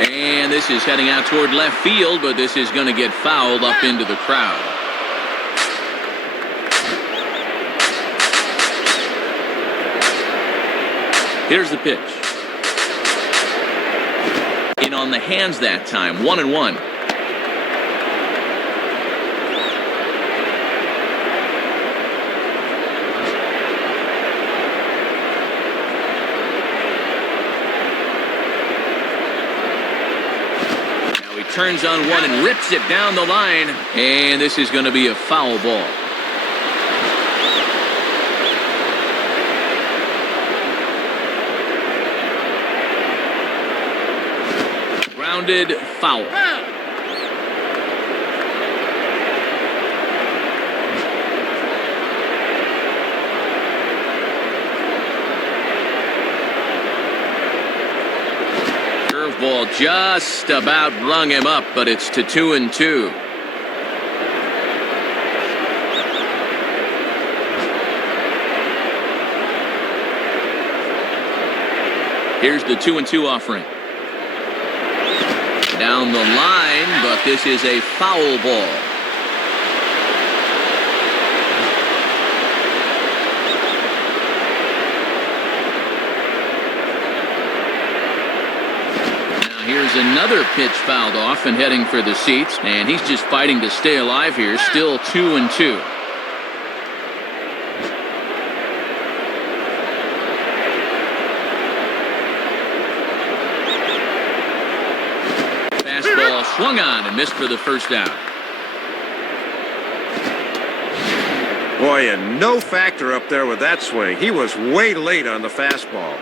And this is heading out toward left field, but this is going to get fouled up into the crowd. Here's the pitch. In on the hands that time, 1-1. Now he turns on one and rips it down the line, and this is going to be a foul ball. Grounded foul. Curveball just about rung him up, but it's to 2-2. Here's the 2-2 offering. Down the line, but this is a foul ball. Now here's another pitch fouled off and heading for the seats, and he's just fighting to stay alive here. Still 2-2. Fastball swung on and missed for the first out. Boy, a no factor up there with that swing. He was way late on the fastball.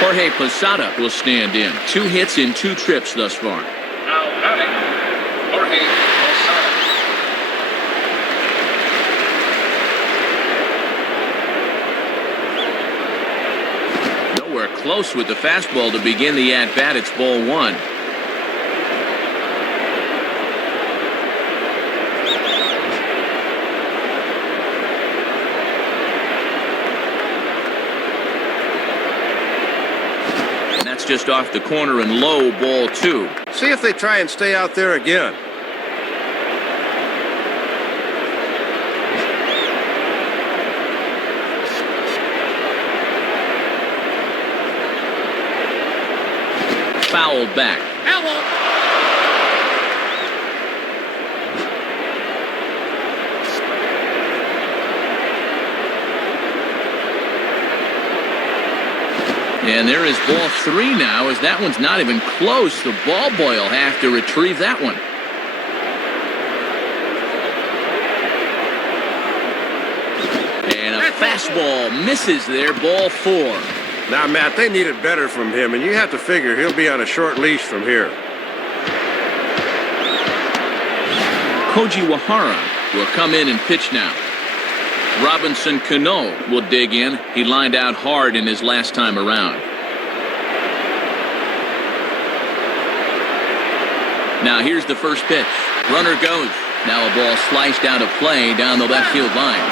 Jorge Posada will stand in. 2 hits in 2 trips thus far. Now batting, Jorge Posada. Nowhere close with the fastball to begin the at-bat. It's ball 1. And that's just off the corner and low, ball 2. See if they try and stay out there again. Fouled back. And there is ball 3 now, as that one's not even close. The ball boy will have to retrieve that one. And a fastball misses there, ball 4. Now, Matt, they needed better from him, and you have to figure he'll be on a short leash from here. Koji Wahara will come in and pitch now. Robinson Cano will dig in. He lined out hard in his last time around. Now here's the first pitch. Runner goes. Now a ball sliced out of play down the left field line.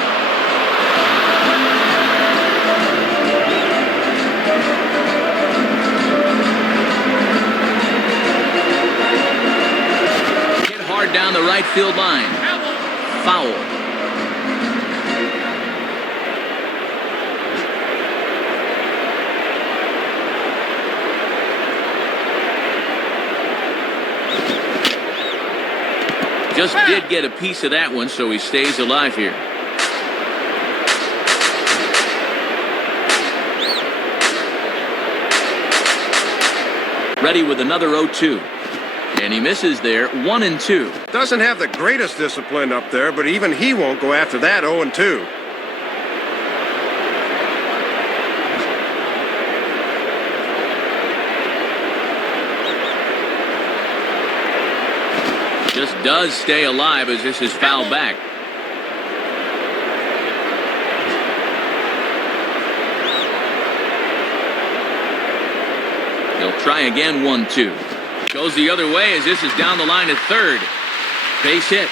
Hit hard down the right field line. Foul. Just did get a piece of that one, so he stays alive here. Ready with another 0-2. And he misses there, 1-2. Doesn't have the greatest discipline up there, but even he won't go after that 0-2. Just does stay alive as this is fouled back. He'll try again, 1-2. Goes the other way as this is down the line at third. Base hit.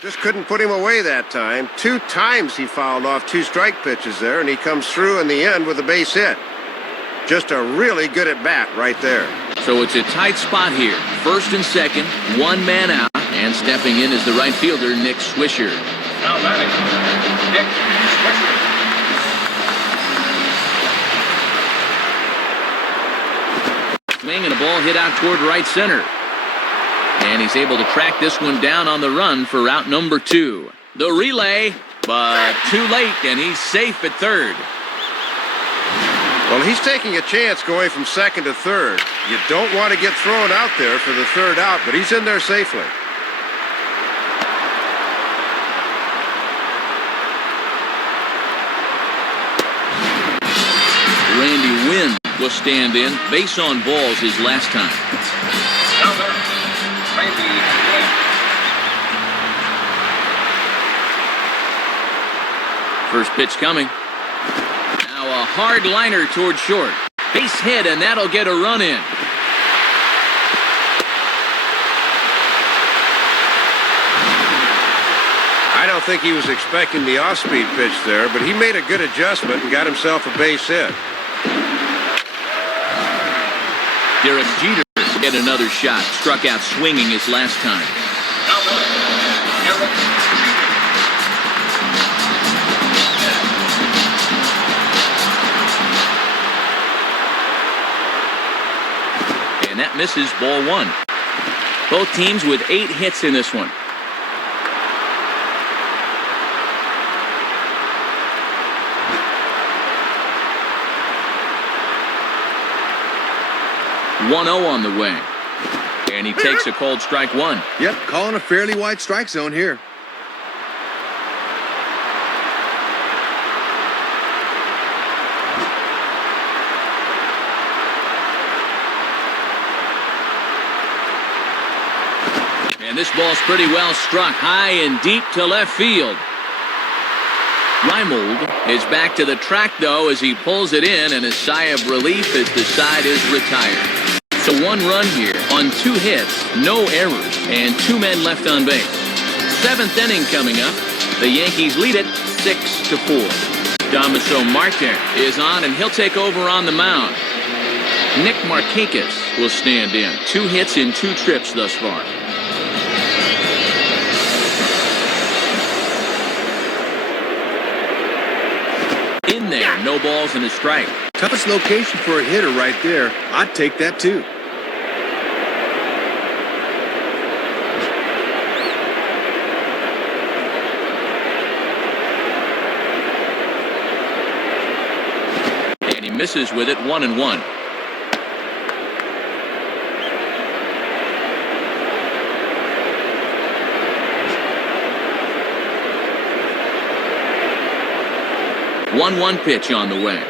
Just couldn't put him away that time. 2 times he fouled off 2 strike pitches there, and he comes through in the end with a base hit. Just a really good at bat right there. So it's a tight spot here. First and second, 1 man out, and stepping in is the right fielder, Nick Swisher. Now batting, Nick Swisher. Swing and a ball hit out toward right center. And he's able to track this one down on the run for out number 2. The relay, but too late, and he's safe at third. Well, he's taking a chance going from second to third. You don't want to get thrown out there for the third out, but he's in there safely. Randy Wynn will stand in. Base on balls his last time. Now batting, Randy Wynn. First pitch coming. Now a hard liner toward short. Base hit, and that'll get a run in. I don't think he was expecting the off-speed pitch there, but he made a good adjustment and got himself a base hit. Derek Jeter get another shot. Struck out swinging his last time. Now batting, Derek Jeter. And that misses, ball 1. Both teams with 8 hits in this one. One 0 on the way. And he takes a cold strike 1. Yep, calling a fairly wide strike zone here. And this ball's pretty well struck high and deep to left field. Reimold is back to the track, though, as he pulls it in, and a sigh of relief as the side is retired. So 1 run here on 2 hits, no errors, and 2 men left on base. 7th inning coming up. The Yankees lead it 6-4. Damaso Marte is on, and he'll take over on the mound. Nick Markakis will stand in. 2 hits in 2 trips thus far. In there, no balls and a strike. Toughest location for a hitter right there. I'd take that too. And he misses with it, 1-1. One pitch on the way.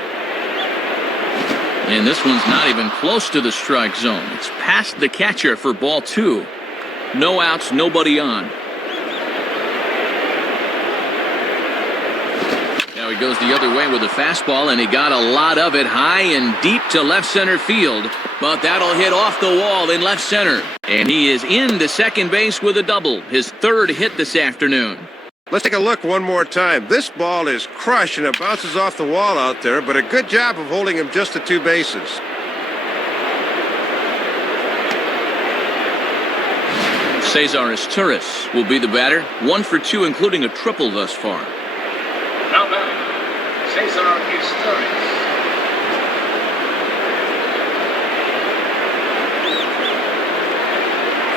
And this one's not even close to the strike zone. It's past the catcher for ball 2. No outs, nobody on. Now he goes the other way with a fastball, and he got a lot of it high and deep to left center field. But that'll hit off the wall in left center. And he is into second base with a double. His 3rd hit this afternoon. Let's take a look one more time. This ball is crushed and it bounces off the wall out there, but a good job of holding him just to 2 bases. Cesar Izturis will be the batter. 1 for 2, including a triple thus far. Now batting, Cesar Izturis.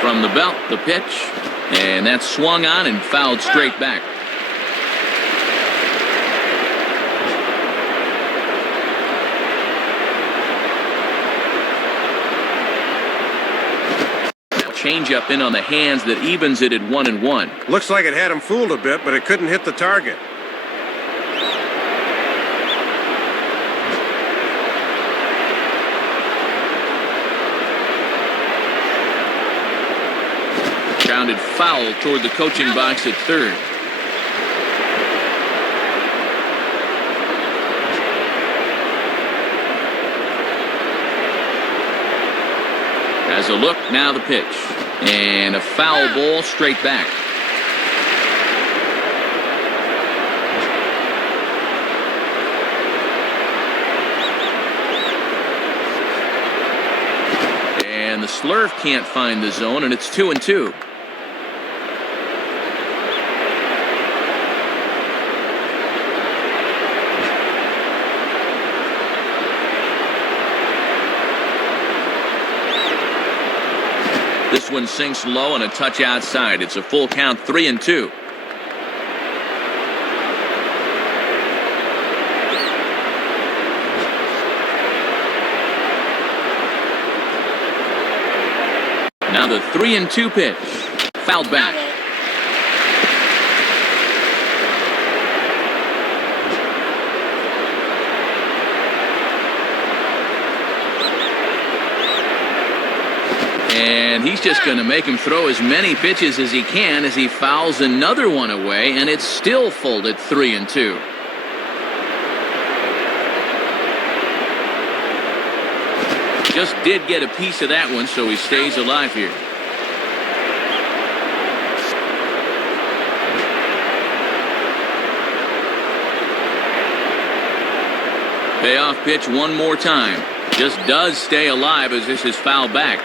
From the belt, the pitch. And that's swung on and fouled straight back. changeup in on the hands that evens it at 1-1. Looks like it had him fooled a bit, but it couldn't hit the target. Grounded foul toward the coaching box at third. Has a look, now the pitch. And a foul ball straight back. And the slurve can't find the zone, and it's 2-2. This one sinks low and a touch outside. It's a full count, 3-2. Now the 3-2 pitch. Fouled back. And he's just going to make him throw as many pitches as he can as he fouls another one away, and it's still full at 3-2. Just did get a piece of that one, so he stays alive here. Payoff pitch one more time. Just does stay alive as this is fouled back.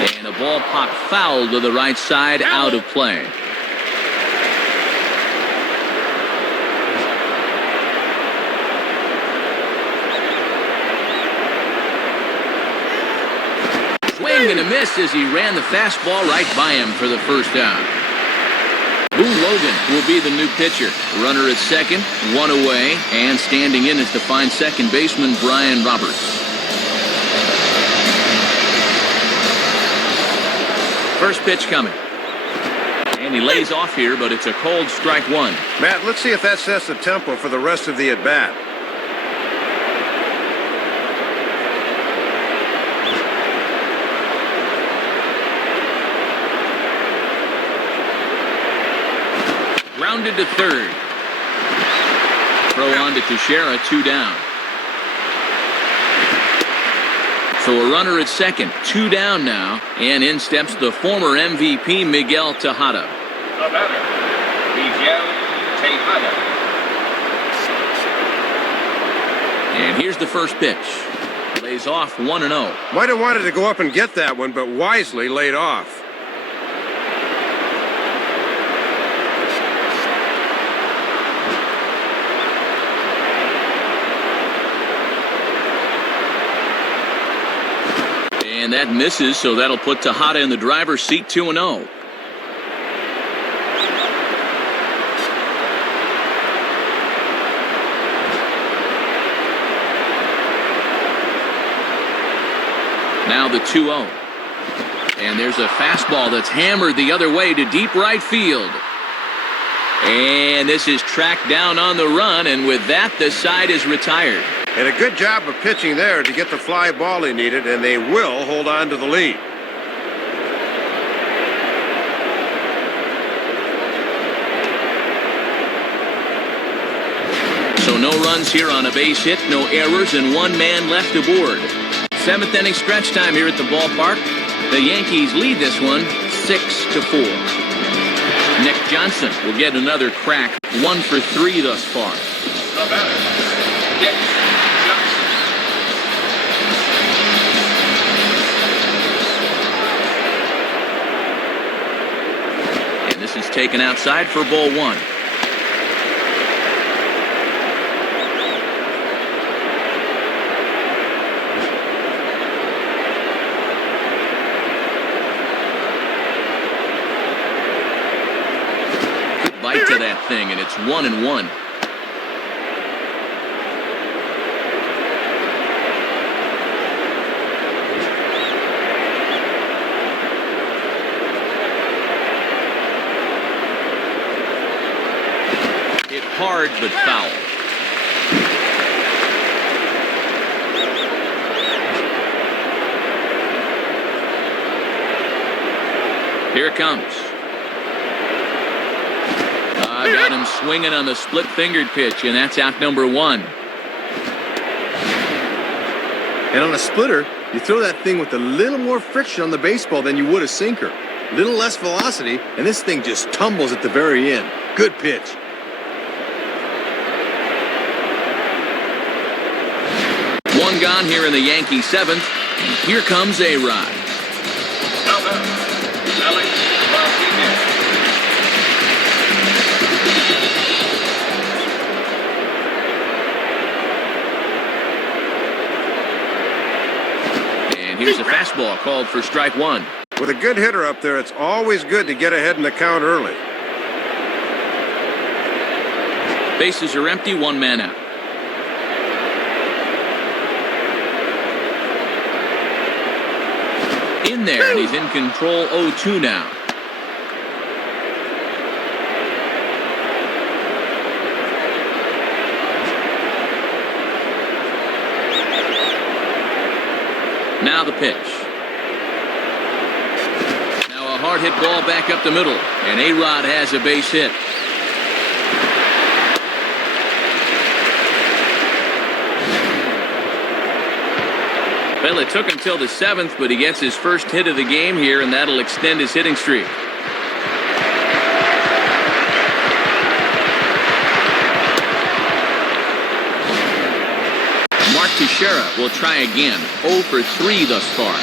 And a ball popped foul to the right side, out of play. Swing and a miss as he ran the fastball right by him for the first down. Boone Logan will be the new pitcher. Runner at second, one away, and standing in is to find second baseman Brian Roberts. First pitch coming. And he lays off here, but it's a cold strike one. Matt, let's see if that sets the tempo for the rest of the at-bat. Grounded to third. Throw on to Teixeira, 2 down. So a runner at second, 2 down now, and in steps the former MVP Miguel Tejada. The batter, Miguel Tejada. And here's the first pitch. Lays off 1-0. Might have wanted to go up and get that one, but wisely laid off. And that misses, so that'll put Tejada in the driver's seat, 2-0. Now the 2-0. And there's a fastball that's hammered the other way to deep right field. And this is tracked down on the run, and with that, the side is retired. And a good job of pitching there to get the fly ball he needed, and they will hold on to the lead. So no runs here on a base hit, no errors, and 1 man left aboard. 7th inning stretch time here at the ballpark. The Yankees lead this one 6-4. Nick Johnson will get another crack, 1 for 3 thus far. The batter, Nick Johnson. And this is taken outside for ball 1. bite to that thing, and it's 1-1. Hit hard, but foul. Here it comes. Got him swinging on the split-fingered pitch, and that's out number 1. And on a splitter, you throw that thing with a little more friction on the baseball than you would a sinker. Little less velocity, and this thing just tumbles at the very end. Good pitch. One gone here in the Yankee 7th, and here comes A-Rod. And here's a fastball called for strike 1. With a good hitter up there, it's always good to get ahead in the count early. Bases are empty, 1 man out. In there, and he's in control, 0-2 now. Now the pitch. Now a hard hit ball back up the middle, and A-Rod has a base hit. Well, it took until the 7th, but he gets his first hit of the game here, and that'll extend his hitting streak. Mark Teixeira will try again. 0 for 3 thus far.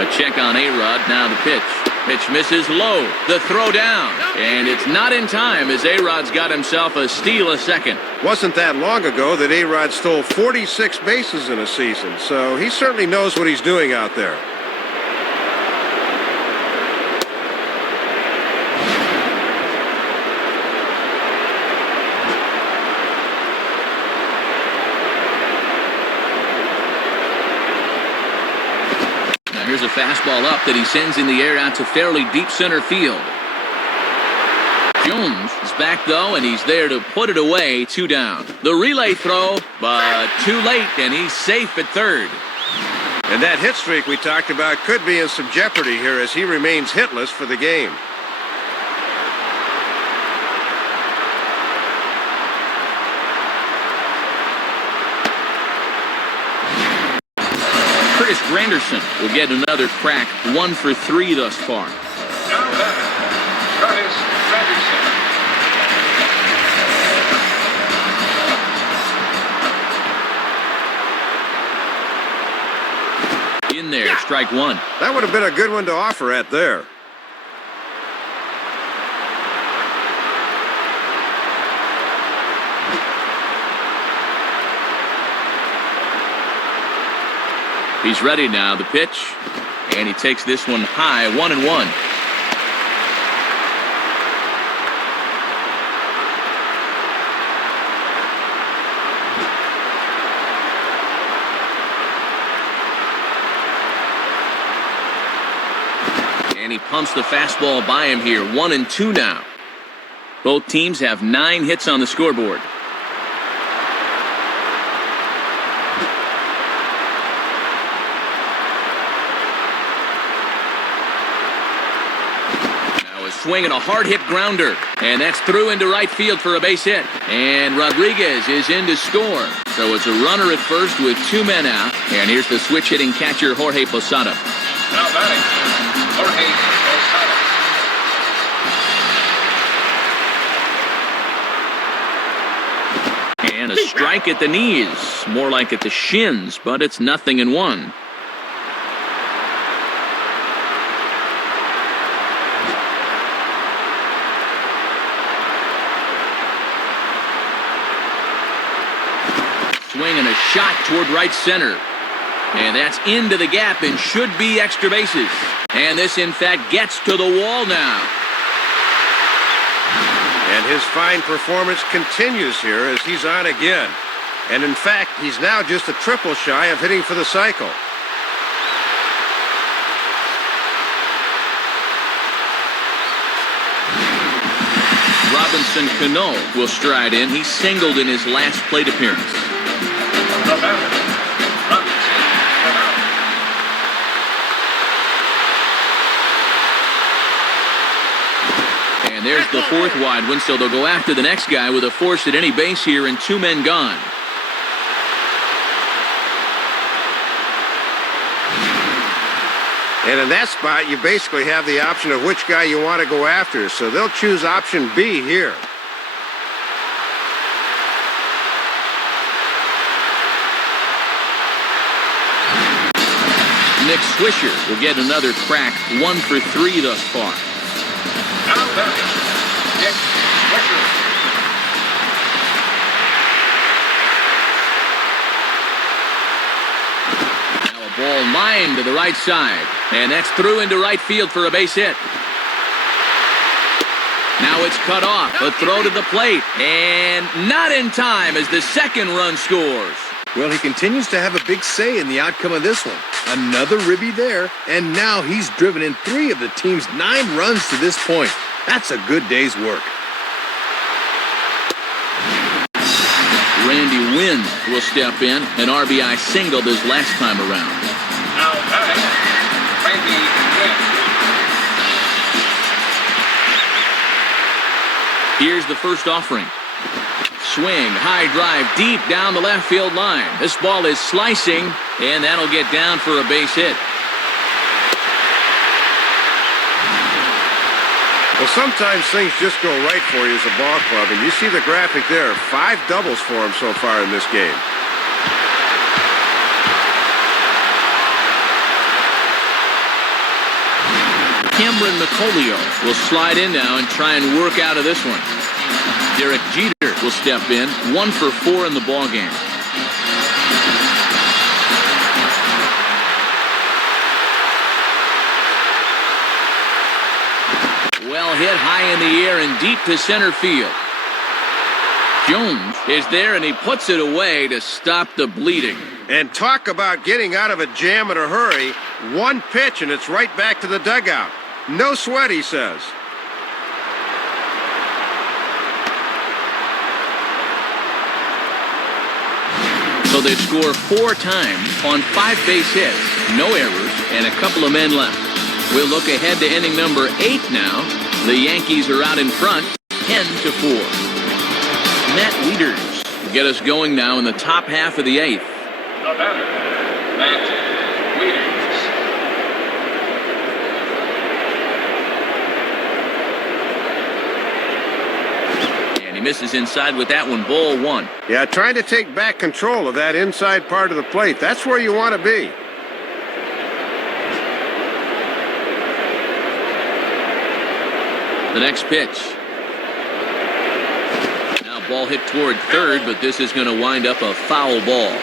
A check on A-Rod, now the pitch. Pitch misses low. The throw down. And it's not in time as A-Rod's got himself a steal a second. Wasn't that long ago that A-Rod stole 46 bases in a season, so he certainly knows what he's doing out there. Here's a fastball up that he sends in the air out to fairly deep center field. Jones is back, though, and he's there to put it away, 2 down. The relay throw, but too late, and he's safe at third. And that hit streak we talked about could be in some jeopardy here as he remains hitless for the game. Curtis Granderson will get another crack, 1 for 3 thus far. Curtis Granderson. In there, strike 1. That would have been a good one to offer at there. He's ready now, the pitch, and he takes this one high, 1-1. And he pumps the fastball by him here, 1-2 now. Both teams have 9 hits on the scoreboard. Swinging a hard hit grounder, and that's through into right field for a base hit. And Rodriguez is in to score. So it's a runner at first with 2 men out. And here's the switch hitting catcher Jorge Posada. Now batting, Jorge Posada. And a strike at the knees, more like at the shins, but it's 0-1. Swing and a shot toward right center. And that's into the gap and should be extra bases. And this, in fact, gets to the wall now. And his fine performance continues here as he's on again. And in fact, he's now just a triple shy of hitting for the cycle. Robinson Cano will stride in. He singled in his last plate appearance. The batter, Robinson Cano. And there's the fourth wide one, so they'll go after the next guy with a force at any base here and 2 men gone. And in that spot, you basically have the option of which guy you want to go after. So they'll choose option B here. Nick Swisher will get another crack, 1 for 3 thus far. Now batting, Nick Swisher. Now a ball lined to the right side. And that's through into right field for a base hit. Now it's cut off. A throw to the plate. And not in time as the second run scores. Well, he continues to have a big say in the outcome of this one. Another ribby there, and now he's driven in 3 of the team's 9 runs to this point. That's a good day's work. Randy Wynn will step in. An RBI singled his last time around. Now batting, Randy Wynn. Here's the first offering. Swing, high drive, deep down the left field line. This ball is slicing, and that'll get down for a base hit. Well, sometimes things just go right for you as a ball club, and you see the graphic there. 5 doubles for him so far in this game. Cameron McColio will slide in now and try and work out of this one. Derek Jeter will step in, 1 for 4 in the ballgame. Well hit high in the air and deep to center field. Jones is there and he puts it away to stop the bleeding. And talk about getting out of a jam in a hurry. 1 pitch and it's right back to the dugout. No sweat, he says. So they score 4 times on 5 base hits, no errors, and a couple of men left. We'll look ahead to inning number 8 now. The Yankees are out in front, 10-4. Matt Wieters will get us going now in the top half of the 8th. The batter, Matt Wieters. He misses inside with that one, ball 1. Yeah, trying to take back control of that inside part of the plate. That's where you want to be. The next pitch. Now ball hit toward third, but this is going to wind up a foul ball.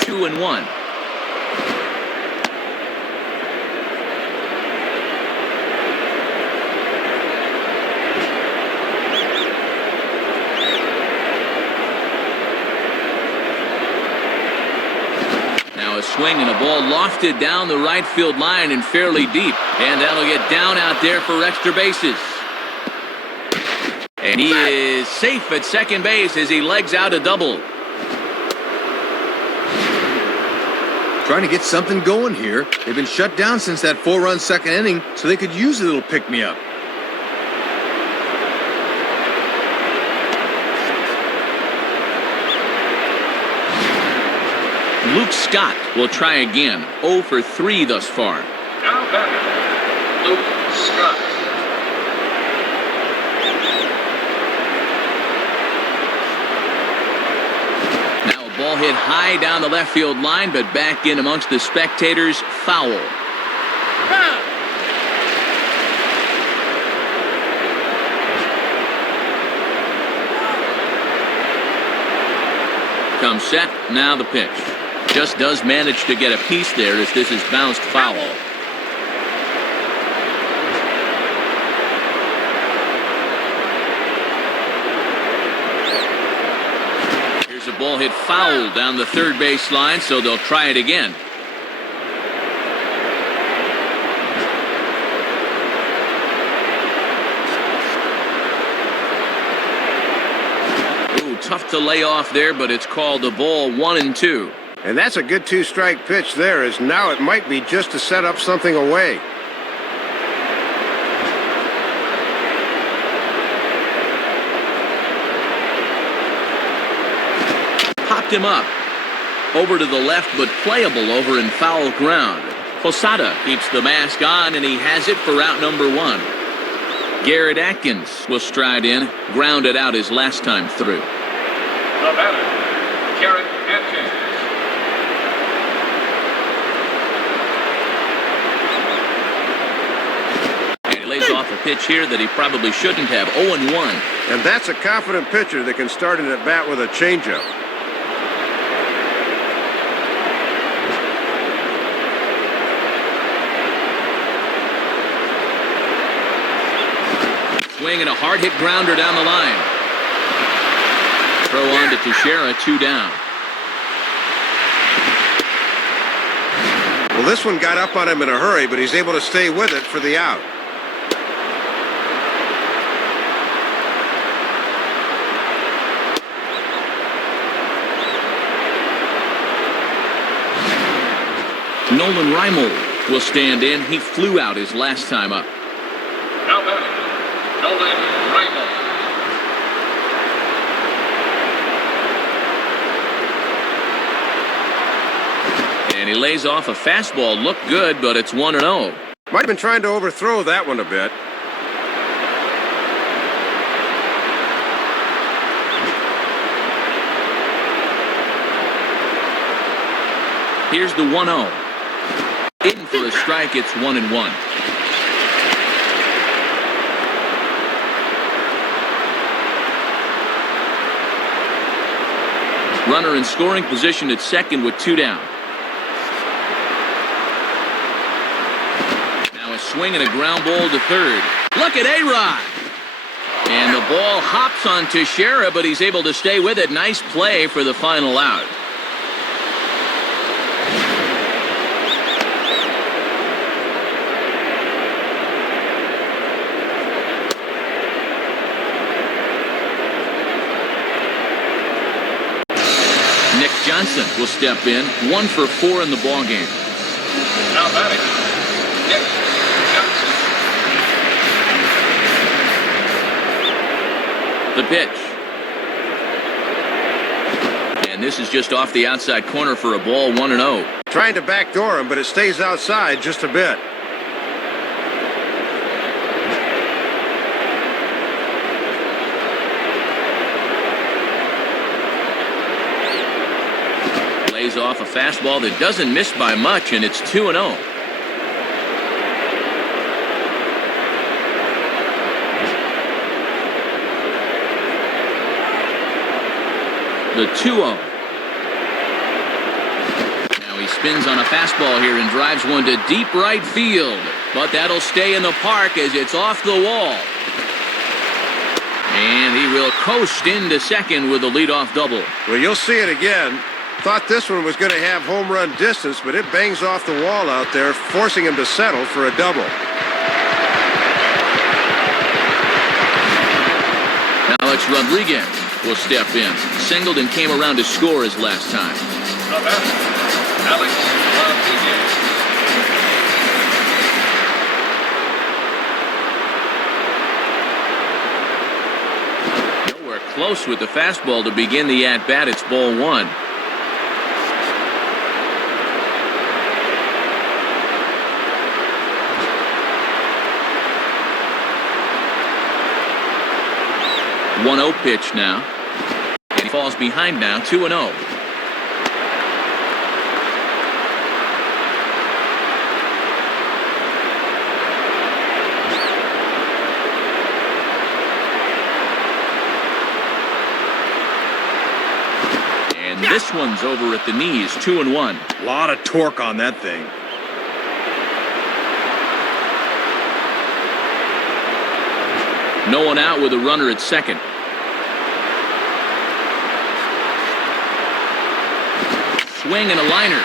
Two and 1. Swing and a ball lofted down the right field line and fairly deep. And that'll get down out there for extra bases. And he is safe at second base as he legs out a double. Trying to get something going here. They've been shut down since that 4-run second inning, so they could use a little pick-me-up. Luke Scott will try again. 0 for 3 thus far. Now batting, Luke Scott. Now a ball hit high down the left field line, but back in amongst the spectators. Foul. comes set. Now the pitch. Just does manage to get a piece there as this is bounced foul. Here's a ball hit foul down the third base line, so they'll try it again. Tough to lay off there, but it's called the ball 1-2. And that's a good two-strike pitch there, as now it might be just to set up something away. Popped him up. Over to the left, but playable over in foul ground. Posada keeps the mask on, and he has it for out number 1. Garrett Atkins will stride in, grounded out his last time through. The batter, Garrett Atkins. And he lays off a pitch here that he probably shouldn't have. 0-1. And that's a confident pitcher that can start an at-bat with a changeup. Swing and a hard-hit grounder down the line. Throw on to Teixeira, 2 down. Well, this one got up on him in a hurry, but he's able to stay with it for the out. Nolan Reimold will stand in. He flew out his last time up. Now batting, Nolan Reimold. And he lays off a fastball. Looked good, but it's 1-0. Might have been trying to overthrow that one a bit. Here's the 1-0. In for a strike, it's 1-1. Runner in scoring position at second with 2 down. Now a swing and a ground ball to third. Look at A-Rod. And the ball hops on Teixeira, but he's able to stay with it. Nice play for the final out. Nick Johnson will step in, 1 for 4 in the ballgame. Now batting, Nick Johnson. The pitch. And this is just off the outside corner for a ball, 1-0. Trying to backdoor him, but it stays outside just a bit. Lays off a fastball that doesn't miss by much, and it's 2-0. The 2-0. Now he spins on a fastball here and drives one to deep right field. But that'll stay in the park as it's off the wall. And he will coast into second with a leadoff double. Well, you'll see it again. Thought this one was going to have home run distance, but it bangs off the wall out there, forcing him to settle for a double. Alex Rodriguez will step in. Singled and came around to score his last time. The batter, Alex Rodriguez. Nowhere close with the fastball to begin the at-bat. It's ball 1. One 0 pitch now. And he falls behind now, 2-0. And This one's over at the knees, 2-1. A lot of torque on that thing. No one out with a runner at second. Swing and a liner.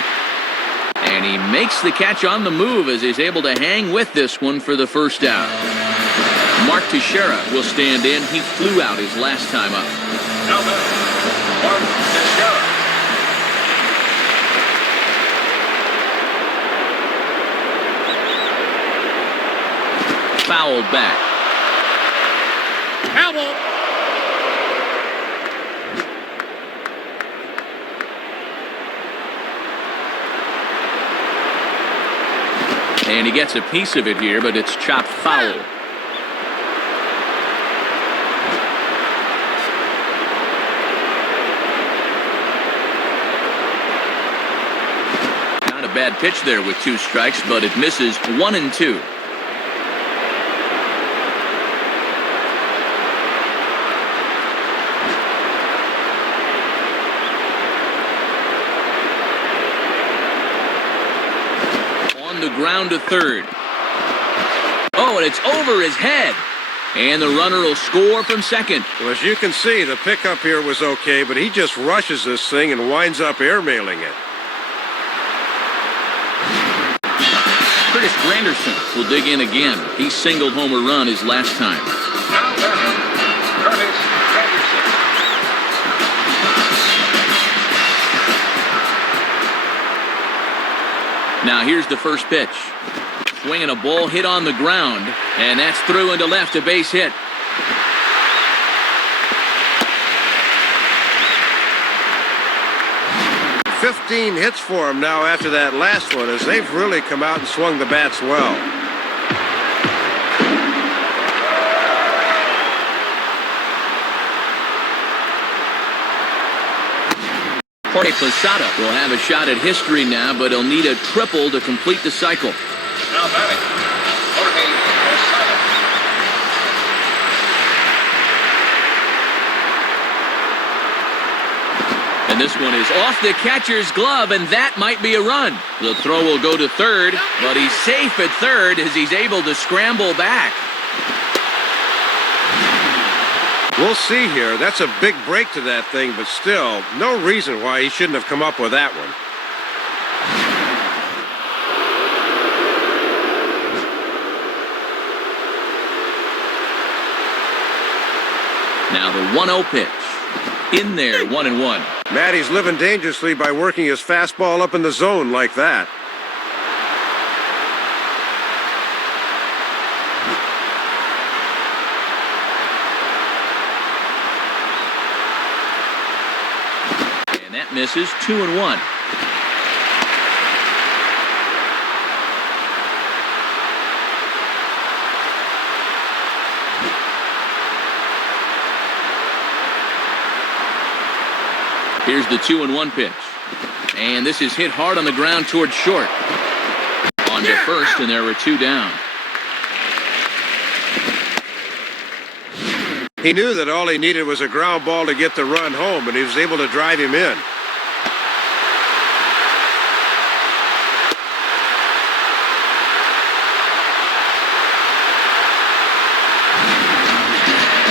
And he makes the catch on the move as he's able to hang with this one for the first out. Mark Teixeira will stand in. He flew out his last time up. Now batting, Mark Teixeira. Fouled back. Foul ball. And he gets a piece of it here, but it's chopped foul. Not a bad pitch there with 2 strikes, but it misses 1-2. The ground to third. Oh, and it's over his head. And the runner will score from second. Well, as you can see, the pickup here was okay, but he just rushes this thing and winds up airmailing it. Curtis Granderson will dig in again. He singled home a run his last time. Now batting, Curtis Granderson. Now here's the first pitch. Swinging a ball hit on the ground, and that's through into left, a base hit. "15 hits for him now after that last one, as they've really come out and swung the bats well. Jorge Posada will have a shot at history now, but he'll need a triple to complete the cycle. Now batting, Jorge Posada. And this one is off the catcher's glove, and that might be a run. The throw will go to third, but he's safe at third as he's able to scramble back. We'll see here. That's a big break to that thing, but still, no reason why he shouldn't have come up with that one. Now the 1-0 pitch. In there, 1-1. Matty's living dangerously by working his fastball up in the zone like that. And that misses, 2-1. Here's the 2-1 pitch. And this is hit hard on the ground towards short. On to first, and there were 2 down. He knew that all he needed was a ground ball to get the run home, and he was able to drive him in.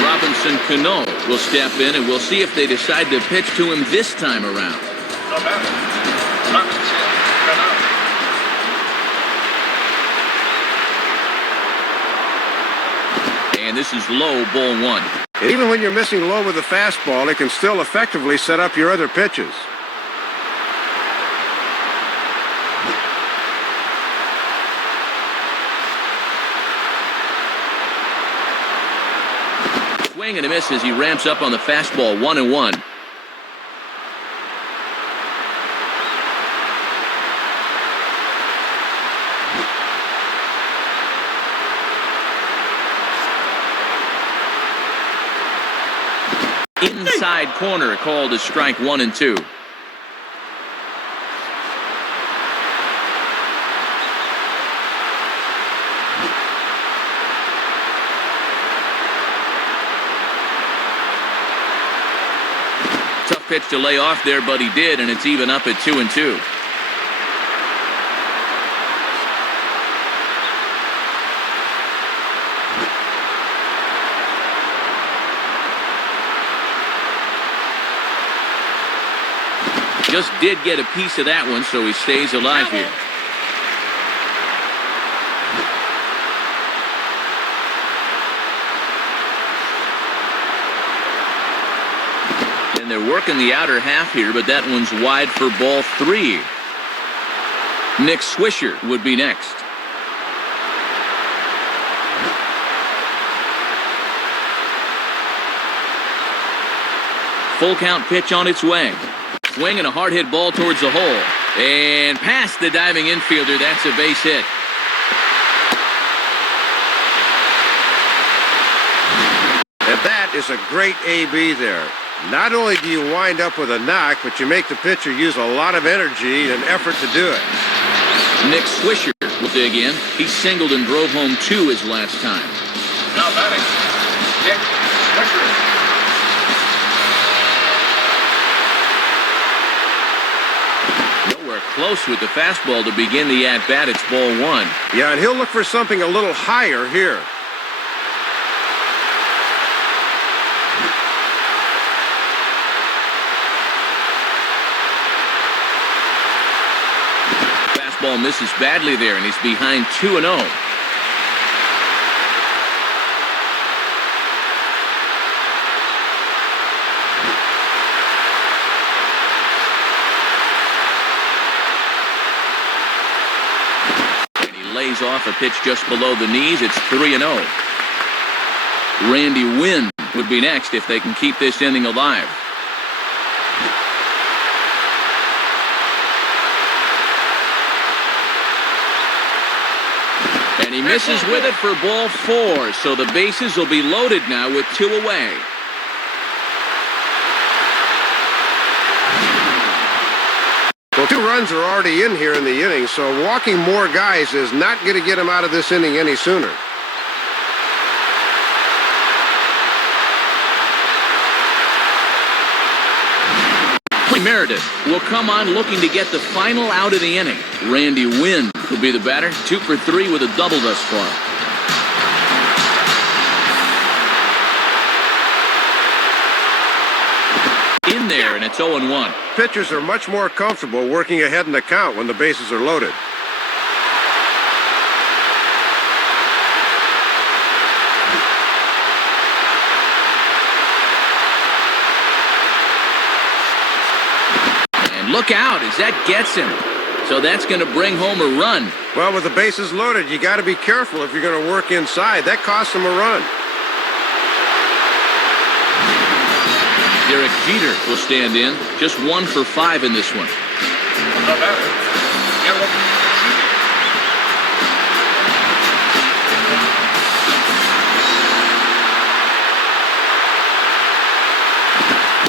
Robinson Cano will step in, and we'll see if they decide to pitch to him this time around. Now batting, Robinson Cano. And this is low, ball 1. And even when you're missing low with a fastball, it can still effectively set up your other pitches. Swing and a miss as he ramps up on the fastball, 1-1. Inside corner called as strike 1 and 2. Tough pitch to lay off there, but he did, and it's even up at 2-2. Just did get a piece of that one, so he stays alive here. And they're working the outer half here, but that one's wide for ball 3. Nick Swisher would be next. Full count pitch on its way. Swing and a hard hit ball towards the hole. And past the diving infielder. That's a base hit. And that is a great AB there. Not only do you wind up with a knock, but you make the pitcher use a lot of energy and effort to do it. Nick Swisher will dig in. He singled and drove home 2 his last time. Now batting, Nick Swisher. Nowhere close with the fastball to begin the at-bat. It's ball 1. Yeah, and he'll look for something a little higher here. Fastball misses badly there, and he's behind 2-0. Lays off a pitch just below the knees. It's 3-0. Randy Wynn would be next if they can keep this inning alive. And he misses with it for ball 4, so the bases will be loaded now with 2 away. Well, 2 runs are already in here in the inning, so walking more guys is not going to get him out of this inning any sooner. Meredith will come on looking to get the final out of the inning. Randy Wynn will be the batter, 2 for 3 with a double thus far. In there, and it's 0-1. Pitchers are much more comfortable working ahead in the count when the bases are loaded. And look out as that gets him. So that's going to bring home a run. Well, with the bases loaded, you got to be careful if you're going to work inside. That costs them a run. Derek Jeter will stand in. Just 1 for 5 in this one. The batter, Derek Jeter.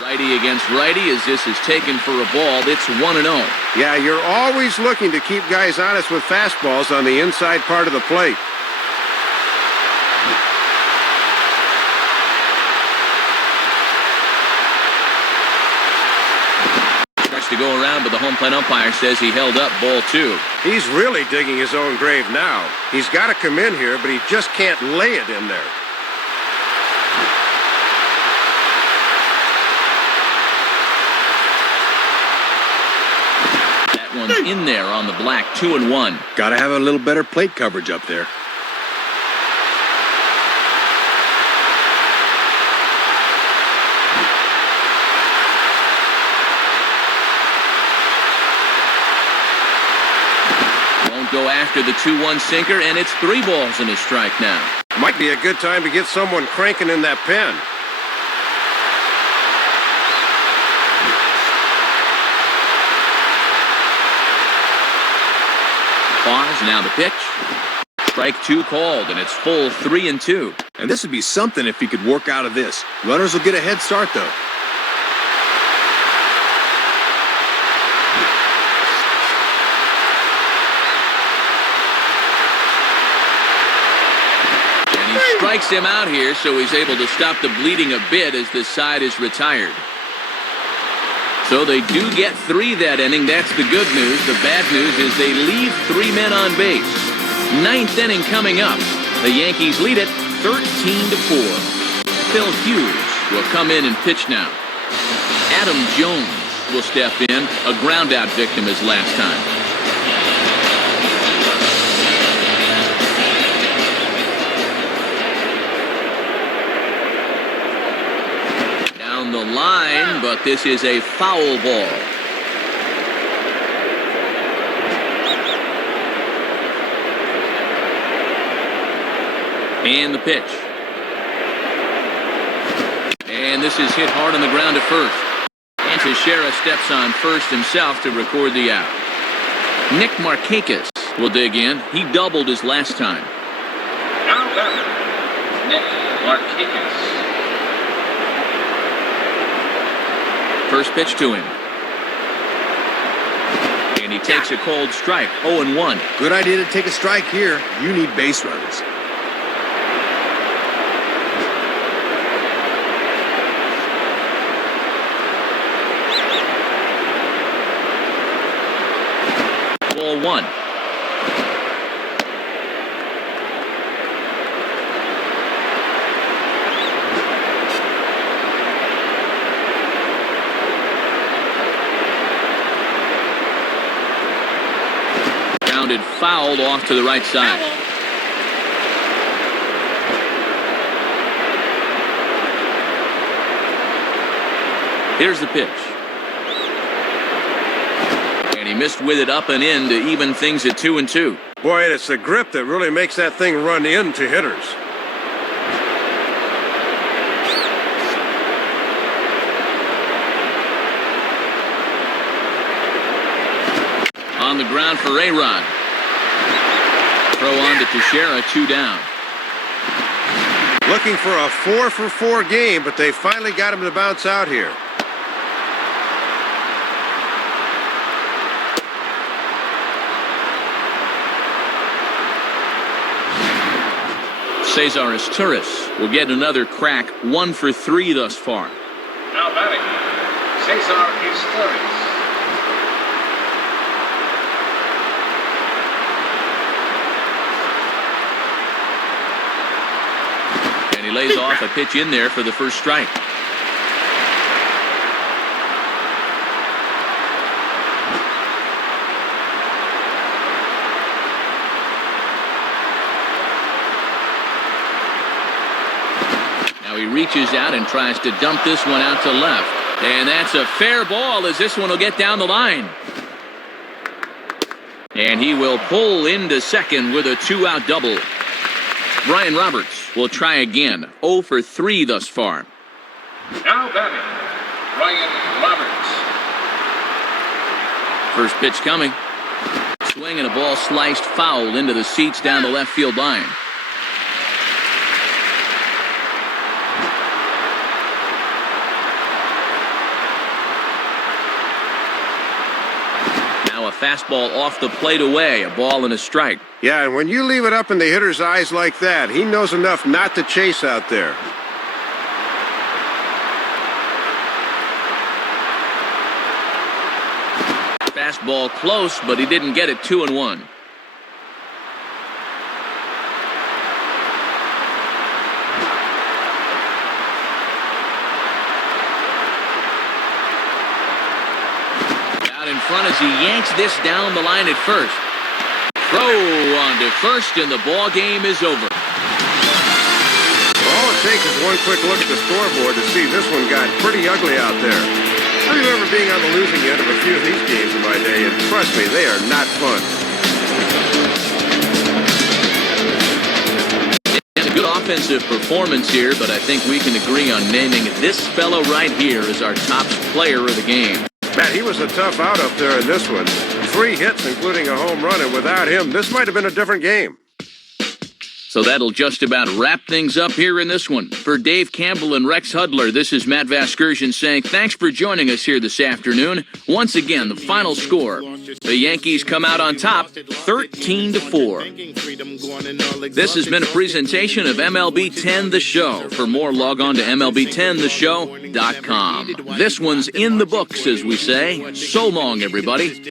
Righty against righty as this is taken for a ball. It's 1-0. Yeah, you're always looking to keep guys honest with fastballs on the inside part of the plate. To go around, but the home plate umpire says he held up ball 2. He's really digging his own grave now. He's got to come in here, but he just can't lay it in there. That one's in there on the black, 2-1. Got to have a little better plate coverage up there. Go after the 2-1 sinker, and it's 3 balls and a strike now. Might be a good time to get someone cranking in that pen. Pause, now the pitch. Strike 2 called, and it's full 3-2. And this would be something if he could work out of this. Runners will get a head start, though. Strikes him out here, so he's able to stop the bleeding a bit as this side is retired. So they do get 3 that inning. That's the good news. The bad news is they leave 3 men on base. 9th inning coming up. The Yankees lead it 13-4. Phil Hughes will come in and pitch now. Adam Jones will step in. A ground-out victim his last time. Down the line, but this is a foul ball. And the pitch. And this is hit hard on the ground at first. And Teixeira steps on first himself to record the out. Nick Markakis will dig in. He doubled his last time. Now batter, Nick Markakis. First pitch to him. And he takes a cold strike. 0-1. Good idea to take a strike here. You need base runners. Ball 1. Grounded fouled off to the right side. Here's the pitch. And he missed with it up and in to even things at 2-2. Boy, it's the grip that really makes that thing run into hitters. On the ground for A-Rod. Throw on to Teixeira, 2 down. Looking for a 4-for-4 game, but they finally got him to bounce out here. Cesar Turris will get another crack, 1 for 3 thus far. Now batting, Cesar Turris. And he lays off a pitch in there for the first strike. Now he reaches out and tries to dump this one out to left. And that's a fair ball as this one will get down the line. And he will pull into second with a 2-out double. Brian Roberts will try again. 0 for 3 thus far. Now batting, Brian Roberts. First pitch coming. Swing and a ball sliced foul into the seats down the left field line. Now a fastball off the plate away. A ball and a strike. Yeah, and when you leave it up in the hitter's eyes like that, he knows enough not to chase out there. Fastball close, but he didn't get it. 2-1. Out in front as he yanks this down the line at first. Throw on to first, and the ball game is over. All it takes is one quick look at the scoreboard to see this one got pretty ugly out there. I remember being on the losing end of a few of these games in my day, and trust me, they are not fun. And a good offensive performance here, but I think we can agree on naming this fellow right here as our top player of the game. Matt, he was a tough out up there in this one. 3 hits, including a home run, and without him, this might have been a different game. So that'll just about wrap things up here in this one. For Dave Campbell and Rex Hudler, this is Matt Vasgersian saying thanks for joining us here this afternoon. Once again, the final score. The Yankees come out on top, 13-4. This has been a presentation of MLB 10 The Show. For more, log on to MLB10theshow.com. This one's in the books, as we say. So long, everybody.